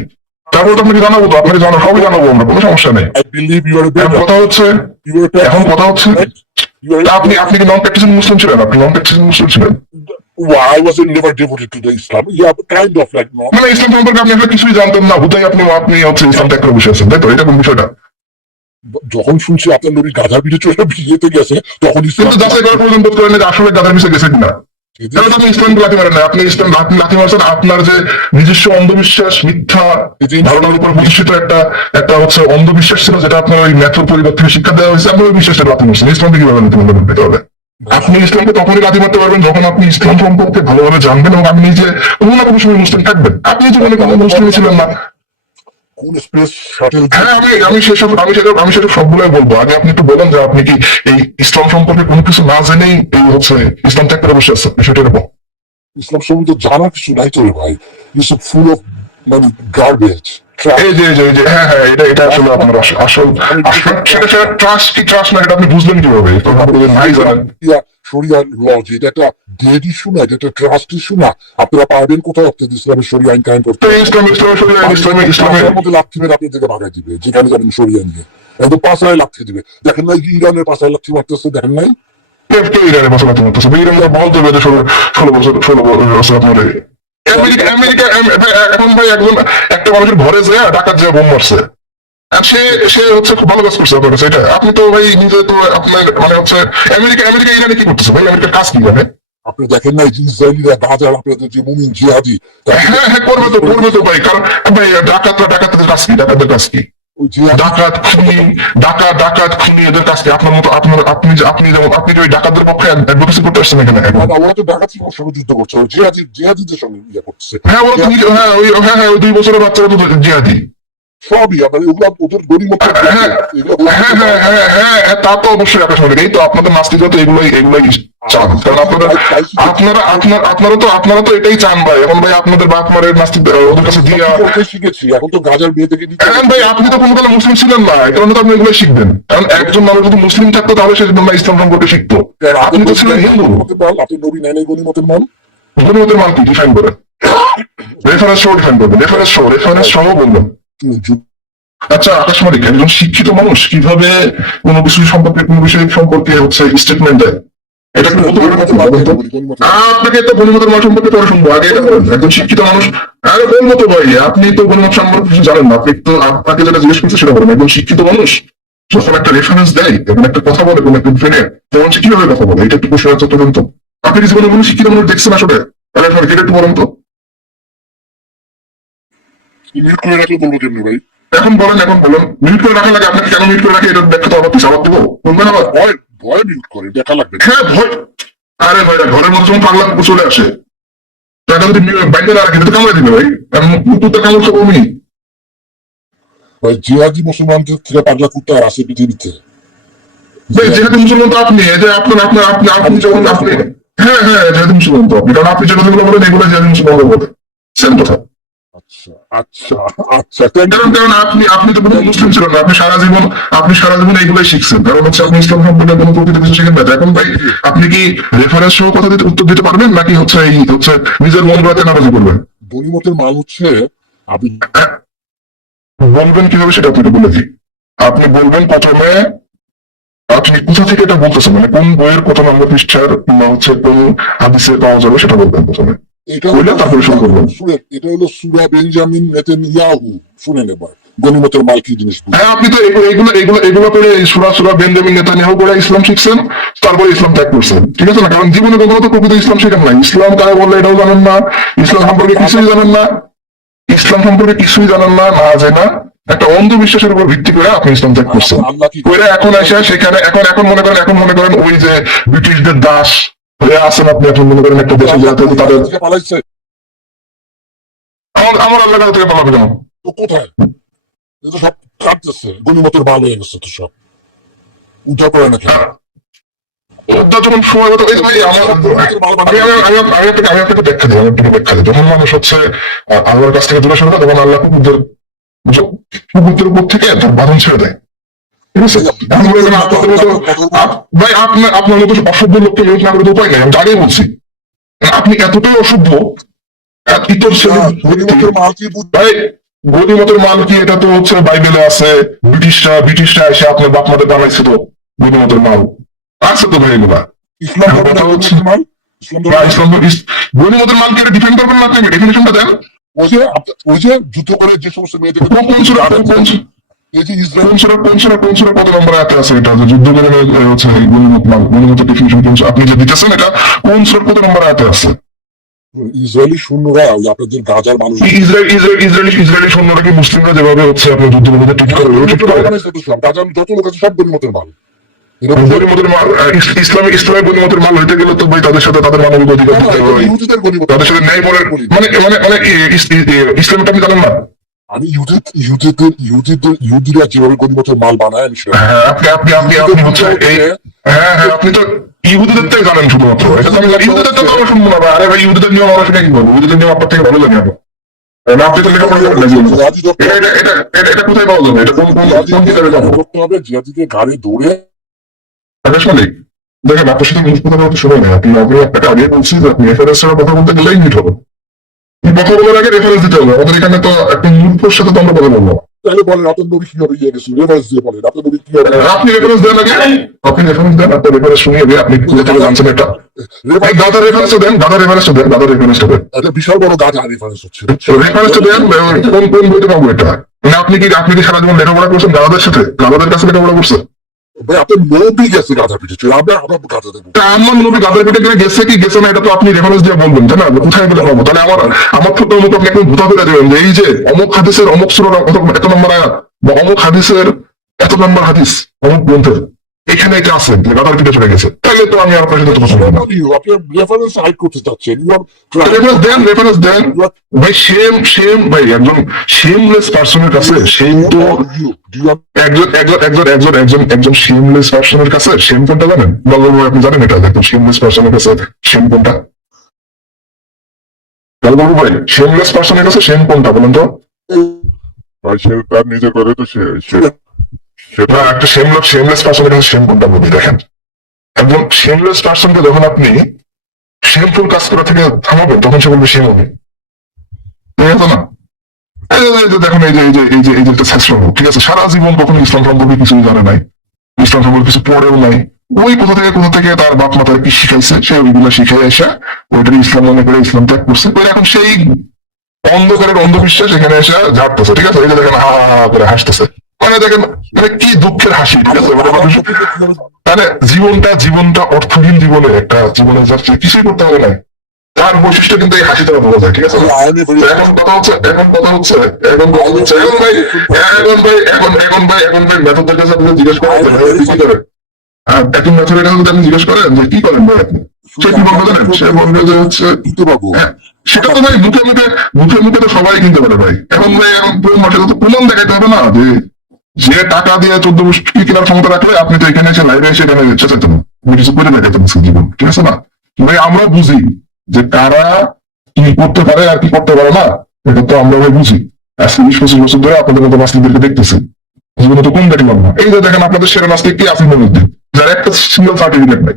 তারপর তো আপনাকে জানাবো, তো আপনাকে সবই জানাবো আমরা, কোনো সমস্যা নেই। I believe you are a এখন better. কথা হচ্ছে You are a এখন কথা হচ্ছে You are আপনি কি নন প্র্যাকটিসিং মুসলিম ছিলেন? আপনি নন প্র্যাকটিসিং মুসলিম ছিলেন? Well, I wasn't never devoted to the Islam. Yeah, but kind of like no. মানে ইসলাম সম্পর্কে আপনি আসলে কিছুই জানতেন না, হুদাই আপনি হচ্ছে ইসলাম ত্যাগ করে বসে আছেন, তাই তো? এটা কোন বিষয়টা? যখন শুনছি আপনার নবী গাধা পিঠে চলে বিয়েতে গেছে, তখন ইসলাম কিন্তু যাচাই করার প্রয়োজন বোধ করেন যে আসলে গাধার পিছিয়ে গেছে কিনা। তাহলে তো আপনি ইসলামকে লাথি মারেন না, আপনি ইসলাম লাথি মারছেন আপনার যে নিজস্ব অন্ধবিশ্বাস, মিথ্যা ধারণার উপর প্রতিষ্ঠিত একটা হচ্ছে অন্ধবিশ্বাস ছিল, যেটা আপনার ওই ম্যাথর পরিবার থেকে শিক্ষা দেওয়া হয়েছে, আপনি ওই বিশ্বাসটা লাথি মারছেন। ইসলামকে কিভাবে লাথি মারবেন পেতে হবে? আপনি ইসলামকে তখনই লাথি মারতে পারবেন যখন আপনি ইসলাম সম্পর্কে ভালোভাবে জানবেন এবং আপনি নিজে কোনো না কোনো সময় মুসলিম থাকবেন। আপনি যে মনে করেন মুসলিম ছিলেন না। কোন স্পেস শাটেল হ্যাঁ, আমি সেসব সবগুলোই বলবো। আগে আপনি একটু বলেন যে আপনি কি এই ইসলাম সম্পর্কে কোনো কিছু না জেনেই এই হচ্ছে ইসলাম ত্যাগ করে বসে আছেন, বিষয়টা এরকম। ইসলাম সম্বন্ধে জানা কিছু নাই তো রে ভাই। ইটস ফুল অফ মানে গার্বেজ। এই যে হ্যাঁ এটা আসলে আপনার আসল সেটা ট্রাস্ট না, এটা আপনি বুঝলেন কিভাবে? নাই জানেন শরিয়া ল, এটা একটা ডেড ইস্যু না, এটা একটা ট্রাস্ট ইস্যু না। আপনারা পারবেন কোথাও আপনাদের ইসলামের শরিয়া আইন কায়েম করতে? তো ইসলামের মধ্যে লাথি মেরে আপনার থেকে ভাগাই দিবে, যেখানে যাবেন শরিয়া নিয়ে একদম পাশায় লাথি দিবে। দেখেন নাই ইরানের পাশায় লাথি মারতেছে, দেখেন নাই? ইরানের মশলা করতেছে, ইরানের বলতে হবে 16 বছর আপনার আমেরিকা এখন ভাই একটা মানুষের ঘরে যায় ডাকাত যায় বোম মারছে, আর সে হচ্ছে খুব ভালো কাজ করছে আপনার কাছে। এটা আপনি তো ভাই নিজে তো আপনার মানে হচ্ছে আমেরিকা ইরানে কি করতেছে ভাই? আমেরিকার কাজ কি জানে? আপনি দেখেন নাই যে ইসরায়েলিরা গাজার আপনাদের যে মুমিন জিহাদি, হ্যাঁ করবে তো ভাই। কারণ ভাই ডাকাতদের কাজ কি? ডাকাতদের কাজ কি? ওই জিহাদি ডাকাত খুনি এদের কাছ থেকে আপনার মতো আপনি যে ওই ডাকাতদের পক্ষে অ্যাডভোকেসি করতে আসছেন এখানে এখন। ওরা তো ডাকাতির সঙ্গে যুদ্ধ করছে, ওই জিহাদিদের সঙ্গে ইয়ে করছে। হ্যাঁ ওরা তো ওই 2 বছরের বাচ্চারা তো জিহাদি। সবই আপনার ওগুলা ওদের গরিমত। হ্যাঁ তা তো অবশ্যই আকাশবাণী। এই তো আপনাদের নাস্তিকরা তো এগুলোই চান, কারণ আপনারা তো এটাই চান ভাই। এখন ভাই আপনাদের বাপ মারের নাস্তিক ওদের কাছে দিয়া শিখেছি, এখন তো গাজার বিয়ে থেকে এখন ভাই আপনি তো কোনো কালে মুসলিম ছিলেন না, এই কারণে তো আপনি এগুলো শিখবেন। কারণ একজন মানুষ যদি মুসলিম থাকতো তাহলে সে ইসলাম সম্পর্কে শিখতো। আপনি তো ছিলেন হিন্দু। আপনি নবী নেন গনিমতের মান। গনিমতের মান কি ডিফাইন করেন? রেফারেন্স সহ ডিফাইন করবেন, রেফারেন্স সহ বলবেন। আচ্ছা আকাশবাণী, একজন শিক্ষিত মানুষ কিভাবে কোনো বিষয় সম্পর্কে হচ্ছে স্টেটমেন্ট দেয়? এটা একটু বলতে পারবেন আপনি? বলুন তো। আপনাকে তো গণিমতের মাল সম্পর্কে পরে শুনবো, আগে এটা বলুন। একজন শিক্ষিত মানুষ, আরে বলবো তো ভাই, আপনি তো গণিমত সম্পর্কে কিছু জানেন না, আপনি তো আপনাকে যেটা জিজ্ঞেস করছে সেটা বলেন। একজন শিক্ষিত মানুষ যখন একটা রেফারেন্স দেয়, যখন একটা কথা বলে কোনো একজন ফ্রেন্ডের, তখন সে কিভাবে কথা বলে, এটা একটু প্রশ্ন উত্তর দেন তো। আপনি কি জীবনে কোনো শিক্ষিত মানুষ দেখছেন আসলে? তাহলে আপনার এটা একটু বলেন তো। মিউট করে রাখলে বলবো কেমনি ভাই? এখন বলেন, এখন বলেন, মিউট করে রাখা লাগে, আপনাকে কেন মিউট করে রাখে এটার ব্যাখ্যা তো আমার পিছাবার দেবো, শুনবেন আবার? ভয় ভয় মিউট করে দেখা লাগবে না। হ্যাঁ ভয়, আরে ভাইরা ঘরের মধ্যে যখন পাগলা কুকুর চলে আসে, টাকা যদি বাইরে না রাখে, এটা কামড়ে দিবে ভাই, এখন কুকুরটা কামড় খাবো আমি। ভাই জিহাদি মুসলমানদের থেকে পাগলা কুত্তা আর আছে পৃথিবীতে। ভাই যেহেতু মুসলমান তো আপনি, এই যে আপনার আপনার আপনি আপনি যখন আপনি, হ্যাঁ হ্যাঁ যেহেতু মুসলমান তো আপনি, কারণ আপনি যে কথাগুলো বলেন এগুলো যেহেতু মুসলমান বলে সেম কথা। আচ্ছা আচ্ছা আচ্ছা thank you. কারণ কারণ আপনি আপনি তো কোনো মুসলিম ছিলেন না, আপনি সারা জীবন এইগুলাই শিখছেন, কারণ হচ্ছে আপনি ইসলাম সম্পর্কে কোনো প্রকৃত কিছু শিখেন না। এখন ভাই আপনি কি রেফারেন্স সহ কথা দিতে উত্তর দিতে পারবেন, নাকি হচ্ছে এই হচ্ছে নিজের মন রাতে নামাজি করবেন? গনিমতের মাল হচ্ছে আপনি বলবেন কিভাবে সেটা আপনাকে বলে দিই। আপনি বলবেন প্রথমে আপনি কোথা থেকে এটা বলতেছেন, মানে কোন বইয়ের কত নম্বর পৃষ্ঠার বা হচ্ছে কোন হাদিসে পাওয়া যাবে সেটা বলবেন প্রথমে, এটা বললে তারপরে শুরু করবেন। শুনেন, এটা হলো সূরা বেঞ্জামিন নেতানিয়াহু। শুনেন এবার গনিমতের মাল কি জিনিস বুঝুন। হ্যাঁ আপনি তো এগুলো করে সুরা সুরা বেঞ্জামিন নেতানিয়াহু করে ইসলাম শিখছেন, তারপরে ইসলাম ত্যাগ করছেন, ঠিক আছে না? কারণ জীবনে কখনো তো প্রকৃত ইসলাম শেখেন না, ইসলাম কারে বললে এটাও জানেন না, ইসলাম সম্পর্কে কিছুই জানেন না, ইসলাম সম্পর্কে কিছুই জানেন না, না জানা একটা অন্ধবিশ্বাসের উপর ভিত্তি করে আপনি ইসলাম ত্যাগ করছেন। আল্লাহ কি করে এখন এসে সেখানে এখন মনে করেন ওই যে ব্রিটিশদের দাস হয়ে আছেন আপনি, এখন মনে করেন একটা দেশে যাতে তাদের থেকে পালাইছে? আমার আল্লাহ কাছ থেকে পালাবে কেন? তো কোথায়? এটা তো সব কাটতেছে, গনিমতের মাল হয়ে গেছে তো সব। উদ্ধার করে না কেন? ওটা যখন সময় মতো এই ভাই আমি আপনাকে ব্যাখ্যা দিই, যখন মানুষ হচ্ছে আল্লাহর কাছ থেকে দূরে সরে যায়, তখন আল্লাহ কুকুরদের উপর থেকে তার বাঁধন ছেড়ে দেয়, ঠিক আছে? এখন বলে দেন আপনাদের মতো ভাই, আপনার মতো অসভ্য লোককে মেনে না করে তো উপায় নেই, আমি আগেই বলছি। আপনি এতটাই অসভ্য, ইতর গনিমতের মাল কি বুঝ- ভাই গনিমতের মাল কি, এটা তো হচ্ছে বাইবেলে আছে, ব্রিটিশরা এসে আপনার বাপ মাদের বানাইছে তো গনিমতের মাল, আছে তো ভাই এগুলা। ইসলাম ধর্মে কথা হচ্ছে গনিমতের মাল? ইসলাম ধর্মে গনিমতের মালকে ডিফেন্ড করবেন না, আপনাকে ডেফিনেশনটা দেন। ওই যে যুদ্ধ করে যে সমস্ত মেয়েদেরকে কোন সূরা এই যে ইসরায়েল কোন সূরা কত নম্বর আয়াতে আছে এটা যে যুদ্ধ করে হচ্ছে গনিমত মাল, গনিমতের ডেফিনেশন আপনি যে দিতেছেন এটা কোন সূরা কত নম্বর আয়াতে আছে? ইসরায়েলি সৈন্যরা ওই আপনাদের গাজার মানুষ ইসরায়েলি সৈন্যরা কি মুসলিমরা যেভাবে হচ্ছে আপনার যুদ্ধ করে ঠিক করে গাজার যত লোক আছে সব গনিমতের মাল। গনিমতের মাল, ইসলামিক গনিমতের মাল হইতে গেলে তো ভাই তাদের সাথে তাদের মানবিক অধিকার দিতে হয়, ইহুদিদের গনিমত। তাদের সাথে ন্যায় বলের মানে ইসলামটা আপনি জানেন না? আমি ইহুদিরা যেভাবে গনিমতের মাল বানায় আমি সেটা হ্যাঁ আপনি হচ্ছে এই, হ্যাঁ আপনি তো ইহুদিদের থেকে জানেন শুধুমাত্র, এটা তো আমি জানি। ইহুদিদের তো আমরা শুনবো না ভাই, আরে ভাই ইহুদিদের নিয়ম আমরা শুনে কি করবো? ইহুদিদের নিয়ম আপনার থেকে ভালো লাগে আমার, আপনি তো লেখাপড়া করেন না জীবনে। এটা কোথায় পাওয়া যাবে? এটা কোন কিতাবে যাবো? করতে হবে জিহাদিদের গাড়ি দৌড়ে। আকাশ মালিক দেখেন, আপনার সাথে মুখ কথা বলতে শুনে নেই, আমি আপনাকে আগে বলছি যে আপনি রেফারেন্স ছাড়া কথা বলতে গেলেই মিট হবে, কথা বলার আগে রেফারেন্স দিতে হবে। আমাদের এখানে তো একটা মূর্খর সাথে তো আমরা কথা বলবো। তাহলে বলেন আপনার নবী কিভাবে ইয়ে গেছিল, রেফারেন্স দিয়ে বলেন আপনার নবী কিভাবে। আপনি রেফারেন্স দেন আগে, আপনি রেফারেন্স দেন, আপনার রেফারেন্স শুনিয়ে দিয়ে আপনি কোথা থেকে জানছেন এটা। দাদা রেফারেন্সটা দেন, দাদা রেফারেন্সটা দেন। একটা বিশাল বড় গাজা রেফারেন্স হচ্ছে। রেফারেন্সটা দেন, কোন বইতে পাবো এটা? মানে আপনি কি সারা জীবন লেখাপড়া করছেন দাদাদের সাথে, দাদাদের কাছে লেখাপড়া করছেন? ভাই আপনার নবী গেছে গাজা পিঠে, আমরা গাজা দেবো। তা আমার নবী গাদার পেটে গেলে গেছে কি গেছে না, এটা তো আপনি রেফারেন্স দিয়ে বলবেন, তাই না? কোথায় গেলে পাবো? তাহলে আমার ছোট্ট মুখ আপনি একদম ভূতা করে দেবেন যে এই যে অমুক হাদিসের অমুক সূরার এত নম্বর আয়াত, বা অমুক হাদিসের এত নম্বর হাদিস অমুক গ্রন্থের এখানে এটা আছে, গাদার পিঠে চলে গেছে, তাহলে তো আমি আপনার সাথে পছন্দ করি না। আপনি রেফারেন্স হাইড করতে চাচ্ছেন। রেফারেন্স দেন ভাই। ভাই একজন শেমলেস পার্সনের কাছে শেম তো, একজন শেমলেস পার্সনের কাছে শেম কোনটা জানেন? বলবো আপনি জানেন এটা, একজন শেমলেস পার্সনের কাছে শেম কোনটা? বলবো ভাই শেমলেস পার্সনের কাছে শেম কোনটা বলেন তো? ভাই সে তার নিজে করে তো সেটা একটা শেমলেস পার্সনের কাছে শেম কোনটা বলি দেখেন। একজন শেমলেস পার্সনকে যখন আপনি শেমফুল কাজ করা থেকে থামাবেন, তখন সে বলবে শেম হবে, না? দেখুন এই যে একটা শাস্ত্র, ঠিক আছে, সারা জীবন কখনো ইসলাম সম্পর্কে কিছুই জানে নাই, ইসলাম সম্পর্কে কিছু পড়েও নাই, ওই কোথা থেকে তার বাপ মা তার কি শিখাইছে, সে ওইগুলো শিখাই আসা ওইটার ইসলাম মনে করে ইসলাম ত্যাগ করছে। তো এখন সেই অন্ধকারের অন্ধবিশ্বাস এখানে এসে ঝাড়তেছে, ঠিক আছে? এই যে দেখেন হা হা হা করে হাসতেছে, মানে দেখেন মানে কি দুঃখের হাসি, ঠিক আছে? মানে মানুষ মানে জীবনটা অর্থহীন জীবনে একটা জীবনে যাচ্ছে, কিছুই করতে হবে না, তার বৈশিষ্ট্য কিন্তু এই হাসিতে বোঝা যায়, ঠিক আছে? তো এখন কথা হচ্ছে এখন ভাই মেথডের কাছে আপনি জিজ্ঞেস করেন যে ভাই আপনি কি করেন, এখন মেথডের কাছে যদি আপনি জিজ্ঞেস করেন যে কি করেন ভাই আপনি, সে কি বলবে জানেন? সে বলবে যে হচ্ছে কিন্তু বাবু হ্যাঁ, সেটা তো ভাই মুখে তো সবাই কিনতে পারে ভাই। এখন ভাই এখন মাঠে তো প্রমাণ দেখাইতে হবে না যে যে টাকা দিয়ে 14 গোষ্ঠী কেনার ক্ষমতা রাখলে আপনি তো এখানে এসে লাইভে এসে এখানে চেঁচাইতেন, আপনি কিছু করে দেখাইতেন জীবন, ঠিক আছে না? ভাই আমরা বুঝি যে কারা কি করতে পারে আর কি করতে পারে না, এটা তো আমরা ভাই বুঝি। আজকে 20-25 বছর ধরে আপনাদের মতো নাস্তিকদেরকে দেখতেছি, জীবনে তো কম দেখলাম না। এই যে দেখেন আপনাদের সেরা নাস্তিক কি আসিফ মহিউদ্দিন, যার একটা সিঙ্গেল সার্টিফিকেট নাই।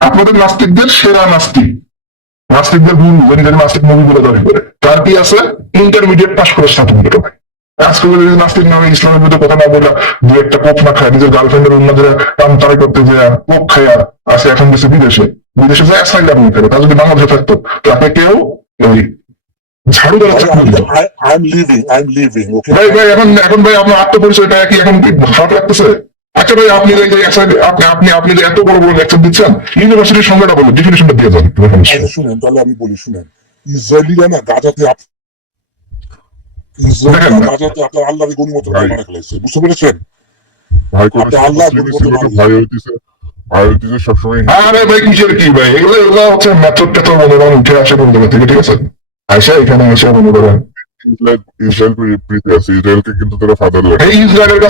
আপনাদের নাস্তিকদের সেরা নাস্তিকদের গুরু, নিজের নাস্তিক মুভি গুলো দাবি করে, তার কি আছে? ইন্টারমিডিয়েট পাস করে সার্টিফিকেট হয়। আজকে যদি নাস্তিক নামে ইসলামের মধ্যে কথা না বলে দু একটা কোপ না খায়, নিজের গার্লফ্রেন্ডের অন্যদের টান তারাই করতে যায় কোপ খায়া আসে, এখন গেছে বিদেশে যায় অ্যাসাইলাম করে, তা যদি বাংলাদেশে থাকতো তাকে কেউ ওই ঝাড়ু দেওয়ার চাকরি দিত। I'm leaving, okay? ভাই এখন ভাই আপনার আত্মপরিচয়টা কি এখন খারাপ লাগতেছে? আচ্ছা ভাই আপনি যে আপনি যে এত বড় বড় লেকচার দিচ্ছেন, ইউনিভার্সিটির সংজ্ঞাটা বলুন, ডিফিনিশনটা দিয়ে যান। আচ্ছা শুনেন, তাহলে আমি বলি, শুনেন, ইসরায়েলিরা না গাজাতে আপনার আল্লাহর গণিমত বানায় ফেলেছে, বুঝতে পেরেছেন? ভাই কোন আপনি আল্লাহ ভাই হইতেছে সবসময় আরে ভাই কিসের কি ভাই, এগুলো হচ্ছে মেথড টেথড মনে করেন উঠে আসে কোন জায়গা থেকে, ঠিক আছে? আইসা এখানে এসে মনে করেন ইসরায়েল প্রীতি আছে, ইসরায়েলকে কিন্তু তারা ফাদার লাগে। এই ইসরায়েলের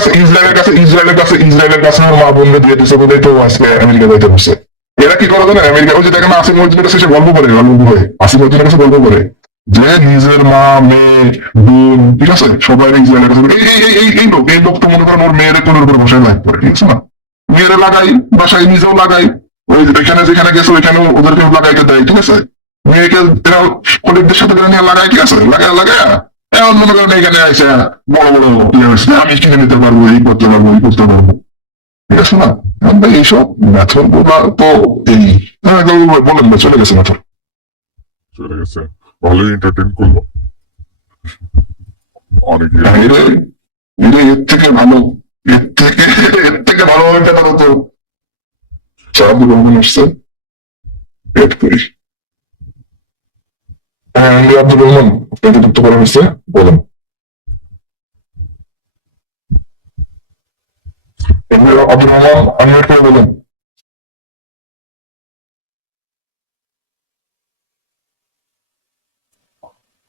কাছে আমার মা বোনকে দিয়ে দিচ্ছে বলেই তো আজকে আমেরিকা যাইতে পারছে। এরা কি করে জানেন? আমেরিকা ওই যে দেখেন আসিফ মহিউদ্দিনের কাছে সে গল্প করে আসিফ মহিউদ্দিনের কাছে গল্প করে যে নিজের মা মেয়ে বোন, ঠিক আছে, সবাই ইসরায়েলের কাছে এই লোক তো মনে করেন ওর মেয়ের কোলের উপর বসে লাইভ করে, ঠিক আছে না? মেয়েরা লাগাই, বাসায় নিজেও লাগাই, ওই ওইখানে যেখানে গেছে ওইখানে ওদেরকে লাগাইতে দেয়, ঠিক আছে? মেয়েকে এরা কলিগদের সাথে নিয়ে লাগায়, ঠিক আছে? লাগায় এমন মনে করেন এখানে আইসা বড় বড় আমি কিনে নিতে পারবো, এই করতে পারবো, ঠিক আছে না? এখন ভাই এইসব মেথড গুলা তো এই বলেন না, চলে গেছে মেথড। চলে গেছে, ভালোই এন্টারটেইন করলো অনেকে। এর থেকে ভালো একটা তারা তো আব্দুর রহমান আসছে, এড করি। হ্যাঁ আব্দুর রহমান আপনাকে যুক্ত করা হয়েছে, বলেন। আব্দুর রহমান আনমিউট করে বলেন।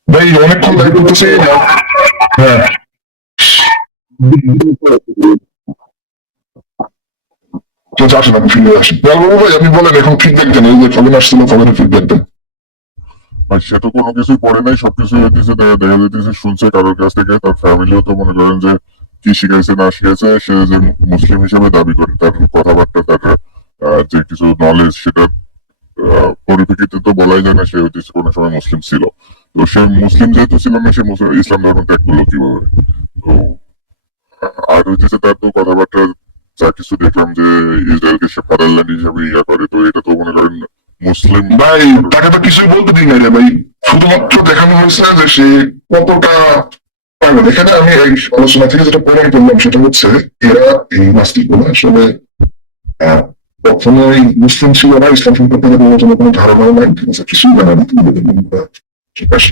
ভাই অনেকক্ষণ লাইভ করতেছি। হ্যাঁ আসেন, আপনি ফিরে আসেন। ভাই আপনি বলেন এখন ফিডব্যাক দেন, এই যে ফলেন আসছিল ফলেনের ফিডব্যাক দেন। সে তো কোনো কিছুই পড়ে নাই, সবকিছু হইতেছে দেখা যাইতেছে শুনছে কারোর কাছ থেকে। তার ফ্যামিলিও তো মনে করেন যে কি শিখাইছে না শিখাইছে, সে যে মুসলিম হিসেবে দাবি করে, তার কথাবার্তা তার যে কিছু নলেজ সেটা পরিপ্রেক্ষিতে তো বলাই যায় না সে হইতেছে কোনো সময় মুসলিম ছিল। তো সে মুসলিম যেহেতু ছিল না, সে ইসলাম ধর্ম ত্যাগ করলো কিভাবে? তো আর হইতেছে তার তো কথাবার্তা যা কিছু দেখলাম যে ইসরায়েলকে সে ফাদারল্যান্ড হিসেবে ইয়া করে, তো এটা তো মনে করেন মুসলিম। ভাই তাকে তো কিছুই বলতে দিই না রে ভাই, শুধুমাত্র দেখানো হয়েছে যে সে কতটা পাগল। এখানে আমি এই আলোচনা থেকে যেটা প্রমাণ করলাম সেটা হচ্ছে এরা এই নাস্তিক গুলো আসলে কখনোই মুসলিম ছিল না, ইসলাম সম্পর্কে কোনো ধারণাও নাই, ঠিক আছে, কিছুই জানে না। ঠিক আছে,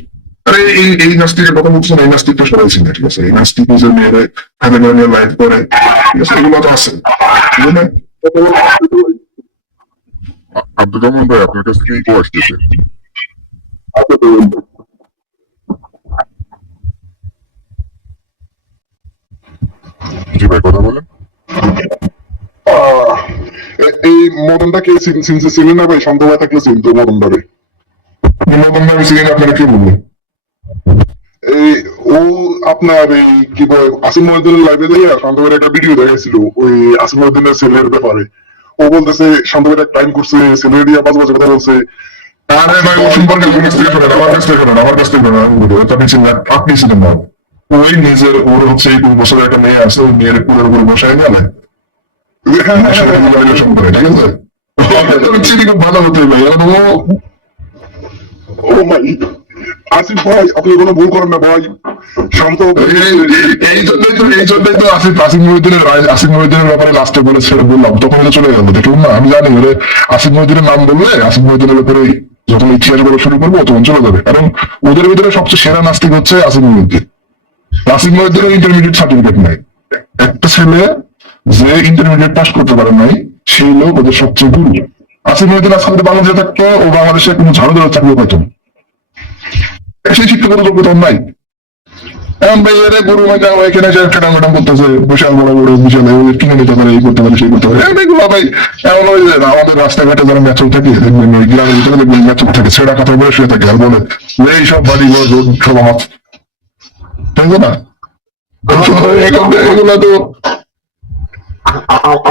আরে এই নাস্তিকের কথা বলছেন, এই নাস্তিকটা সবাই ছিল, ঠিক আছে? এই নাস্তিক যে মেয়েরা হাতে নিয়ে লাইভ করে, ঠিক আছে, এগুলো তো আছে। আব্দুর রহমান ভাই আপনার কাছ থেকে ইকো আসতেছে। জি ভাই কথা বলেন। এই মদনটা কে ছিলেন না ভাই? শান্ত ভাই থাকলে চিনতো মদনটা রে। আপনারা কি বলবেন? এই ও আপনার এই কি বলে আসিফ মহিউদ্দিনের লাইভে দিয়ে শান্ত ভাইয়ের একটা ভিডিও দেখাইছিল ওই আসিফ মহিউদ্দিনের ছেলের ব্যাপারে। ও বলতেছে শান্ত ভাই একটা টাইম করছে, ছেলের দিয়ে 5 বছর কথা বলছে। আরে ভাই ও সম্পর্কে আমার কাছ থেকে শোনেন, আপনি ছিলেন না। ওই নিজের ওর হচ্ছে 20 বছরের একটা মেয়ে আছে, ওই মেয়ের কুলের উপর বসায় গেলে সেটা evaluation করে, ঠিক আছে? তুমি চিনি খুব ভালো হতে ভাই, এখন ও ভাই, আসিফ ভাই আপনি কোনো ভুল করেন না ভাই, শান্ত এই জন্যই তো আসিফ মহিউদ্দিনের ব্যাপারে লাস্টে বলে ছেড়ে বললাম, তখন তো চলে গেল দেখলাম না। আমি জানি ওরে আসিফ মহিউদ্দিনের নাম বললে আসিফ মহিউদ্দিনের ব্যাপারে যখন ইতিহাস বলা শুরু করবো তখন চলে যাবে। কারণ ওদের ভিতরে সবচেয়ে সেরা নাস্তিক হচ্ছে আসিফ মহিউদ্দিন। আসিফ মহিউদ্দিনের ইন্টারমিডিয়েট সার্টিফিকেট নাই। একটা ছেলে যে ইন্টারমিডিয়েট পাস করতে পারে নাই, সেই লোক ওদের সবচেয়ে গুরু। আসিফ মহিউদ্দিন আজকে যদি বাংলাদেশে থাকতো, ও বাংলাদেশে কোনো ঝাড়ু দেওয়ার চাকরি পাইতো না। সেই শিক্ষাগত যোগ্যতা নাই। এখন ভাই এর গরু এখানে খেটাম খেটাম করতেছে, বিশাল বড় বড় বিশাল কিনে নিতে পারে, এই করতে পারে, সেই করতে পারে। এগুলো ভাই এমন ওই যে আমাদের রাস্তাঘাটে যারা ম্যাচ থাকে, দেখবেন ওই গ্রামের ভিতরে দেখবেন ম্যাচ থাকে, ছেঁড়া কাঁথা বলে শুয়ে থাকে আর বলে এই সব বাড়ি ঘর রোড সব আমার, তাই না? এগুলো তো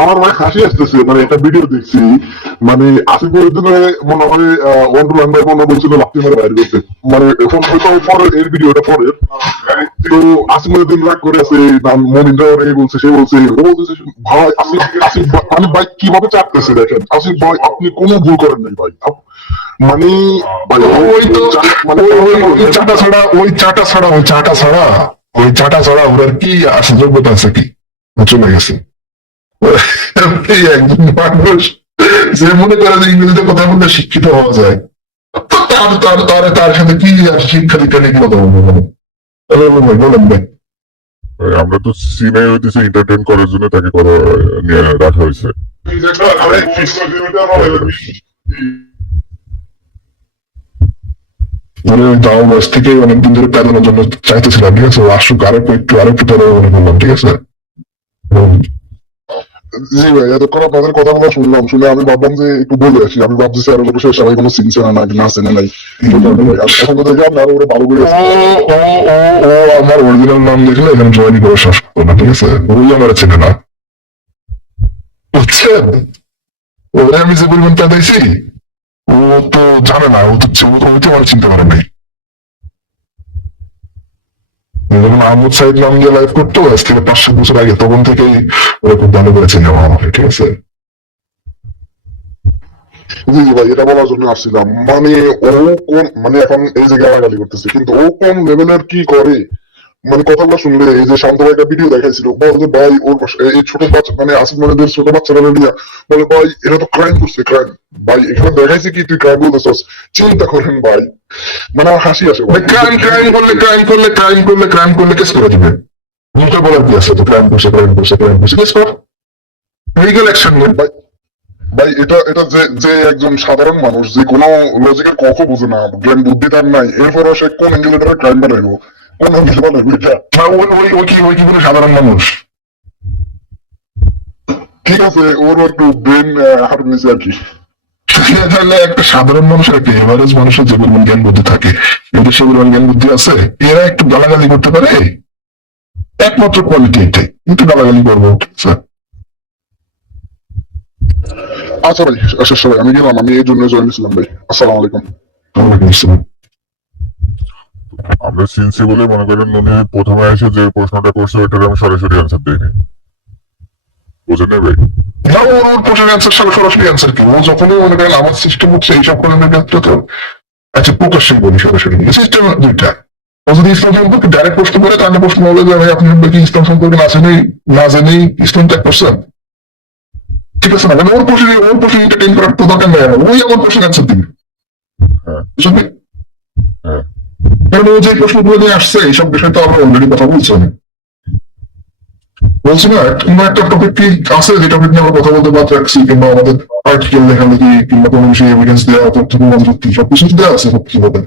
আমার মানে হাসি আসতেছে, মানে একটা ভিডিও দেখছি, মানে আসিফ মহিউদ্দিনের মনে হয় ওয়ান্ডারল্যান্ড ভাই মনে বলছিল লাফতি মেরে বাইরে করতে, মানে এখন হয়তো পরের এর ভিডিওটা পরের। তো আসিফ মহিউদ্দিন রাগ করে আছে, মমিনরা রেগে বলছে, সে বলছে ও বলতেছে ভাই আসিফ মানে ভাই কিভাবে চাপতেছে দেখেন, আসিফ ভাই আপনি কোনো ভুল করেন নাই ভাই, মানে ভাই ওই তো মানে ওই চাটা ছাড়া ওর কি আছে, যোগ্যতা আছে কি? চলে গেছে। এই একজন মানুষ যে মনে করে যে ইংরেজিতে কথা বললে শিক্ষিত হওয়া যায়, তার সাথে কি শিক্ষা দীক্ষা নিয়ে কথা বলবো? বলেন ভাই। আমরা তো সিনে হইতেছে এন্টারটেইন করার জন্য তাকে কথা নিয়ে রাখা হয়েছে। মানে তাও বয়স থেকে অনেকদিন ধরে পেলানোর জন্য চাইতেছিলাম, ঠিক আছে? ও আসুক আরেকটু পরে মনে করলাম, ঠিক আছে? জি ভাই, এতক্ষণ আপনাদের কথাগুলো শুনলাম, শুনে আমি ভাবলাম যে একটু বলে আসি। আমি ভাবছি স্যার লোক সবাই কোনো চিনছে না না চেনে নাই, এখন তো দেখলাম আরো ওরা ভালো করে ও আমার অরিজিনাল নাম দেখলে এখানে জয়েনই করে শ্বাস করতো না, ঠিক আছে? ওই আমার চেনে না, বুঝছেন? ওরে আমি যে পরিমাণ পেদাইছি, ও তো জানে না, ও তো আমার চিনতে পারে নাই। যখন আহমদ সাইদ নাম দিয়ে লাইভ করতো আজ থেকে 5-7 বছর আগে, তখন থেকেই ওরা খুব ভালো করে চেনে আমাকে, ঠিক আছে? জি জি ভাই, এটা বলার জন্য আসছিলাম, মানে ও কোন মানে এখন এই যে গালাগালি করতেছে, কিন্তু ও কোন লেভেলের কি করে, মানে কথাগুলো শুনলে এই যে শান্ত ভাই একটা ভিডিও দেখাইছিল, বলে যে ভাই ওর এই ছোট বাচ্চা মানে আসিফ মহিউদ্দিনের ছোট বাচ্চারা নিয়ে বলে ভাই এরা তো ক্রাইম করছে, ক্রাইম ভাই এখানে দেখাইছে কি তুই ক্রাইম বলতেছস, চিন্তা করেন ভাই, মানে আমার হাসি আসে ভাই। ক্রাইম করলে কেস করে দিবে। মুখে বলার কি আছে? তো ক্রাইম করছে কেস কর, লিগাল অ্যাকশন নেই। ভাই এটা এটা যে একজন সাধারণ মানুষ যে কোনো লজিকের কখনো বুঝে না, জ্ঞান বুদ্ধি তার নাই, এরপরও সে কোন অ্যাঙ্গেলে ক্রাইম বানাইবো, কোন অ্যাঙ্গেলে বানাইবো এটা? ওই কি কোনো সাধারণ মানুষ? ঠিক আছে, ওর একটু ব্রেন হার হয়েছে আর কি। তাহলে একটা সাধারণ মানুষের, একটা এভারেজ মানুষের যে পরিমাণ জ্ঞান বুদ্ধি থাকে, যদি সে পরিমাণ জ্ঞান বুদ্ধি আছে, এরা একটু গালাগালি করতে পারে, একমাত্র কোয়ালিটি এটাই, কিন্তু গালাগালি করবো, স্যার। আচ্ছা ভাই, শেষ ভাই, আমি গেলাম, আমি এই জন্য জয়েন ছিলাম ভাই। আসসালামু আলাইকুম। আমরা সিনসি বলে মনে করেন উনি প্রথমে এসে যে প্রশ্নটা করছে ওইটার আমি সরাসরি অ্যান্সার দিইনি, বুঝেন ভাই? না, ওর প্রশ্নের অ্যান্সার সরাসরি অ্যান্সার কি? ও যখনই মনে করেন আমার সিস্টেম হচ্ছে এইসব করানোর ক্ষেত্রে, তো আচ্ছা প্রকাশ্যে বলি সরাসরি, সিস্টেম দুইটা। ও যদি ইসলাম সম্পর্কে ডাইরেক্ট প্রশ্ন করে, তাহলে প্রশ্ন হলে যে ভাই আপনি কি ইসলাম সম্পর্কে না জেনেই ইসলাম ত্যাগ করছেন, ঠিক আছে না? মানে ওর প্রশ্ন এন্টারটেইন করার তো দরকার নেই, ওই আমার প্রশ্নের অ্যান্সার দিবে। বুঝলি? কারণ ও যে প্রশ্নগুলো নিয়ে আসছে এইসব বিষয়ে তো আমরা অলরেডি কথা বলছি, বলছি না? কোনো একটা টপিক কি আছে যে টপিক নিয়ে আমরা কথা বলতে বাদ রাখছি, কিংবা আমাদের আর্টিকেল লেখালেখি কিংবা কোনো বিষয়ে এভিডেন্স দেওয়া, তথ্য প্রমাণ যুক্তি সবকিছু দেওয়া আছে, সবকিছু হবে,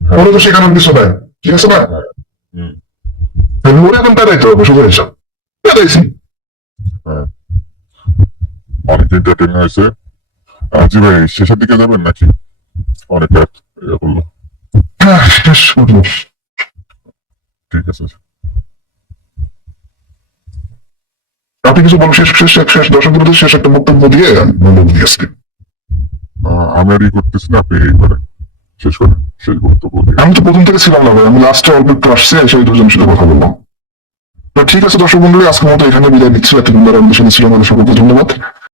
ওরা তো শেখানোর কিছু নাই, ঠিক আছে না? ওরা এখন পেদাইতে হবে, শুধু হিসাব পেদাইছি। অনেক এন্টারটেইন হয়েছে। জি ভাই, শেষের দিকে যাবেন নাকি? অনেক রাত ইয়ে করলো। শেষ করবো। ঠিক আছে, আপনি কিছু বলুন, শেষ দর্শকদের শেষ একটা বক্তব্য দিয়ে বলে দিই আজকে। আমি আর ই করতেছি না, আপনি এই করেন, শেষ করেন, শেষ বক্তব্য দিয়ে। আমি তো প্রথম থেকে ছিলাম না ভাই, আমি লাস্টে অল্প একটু আসছি, সেই দুজন সাথে কথা বললাম। তো ঠিক আছে দর্শক মন্ডলী, আজকের মতো এখানে বিদায় নিচ্ছি। এতক্ষণ ধরে আমাদের সাথে ছিল, আমাদের সকলকে ধন্যবাদ।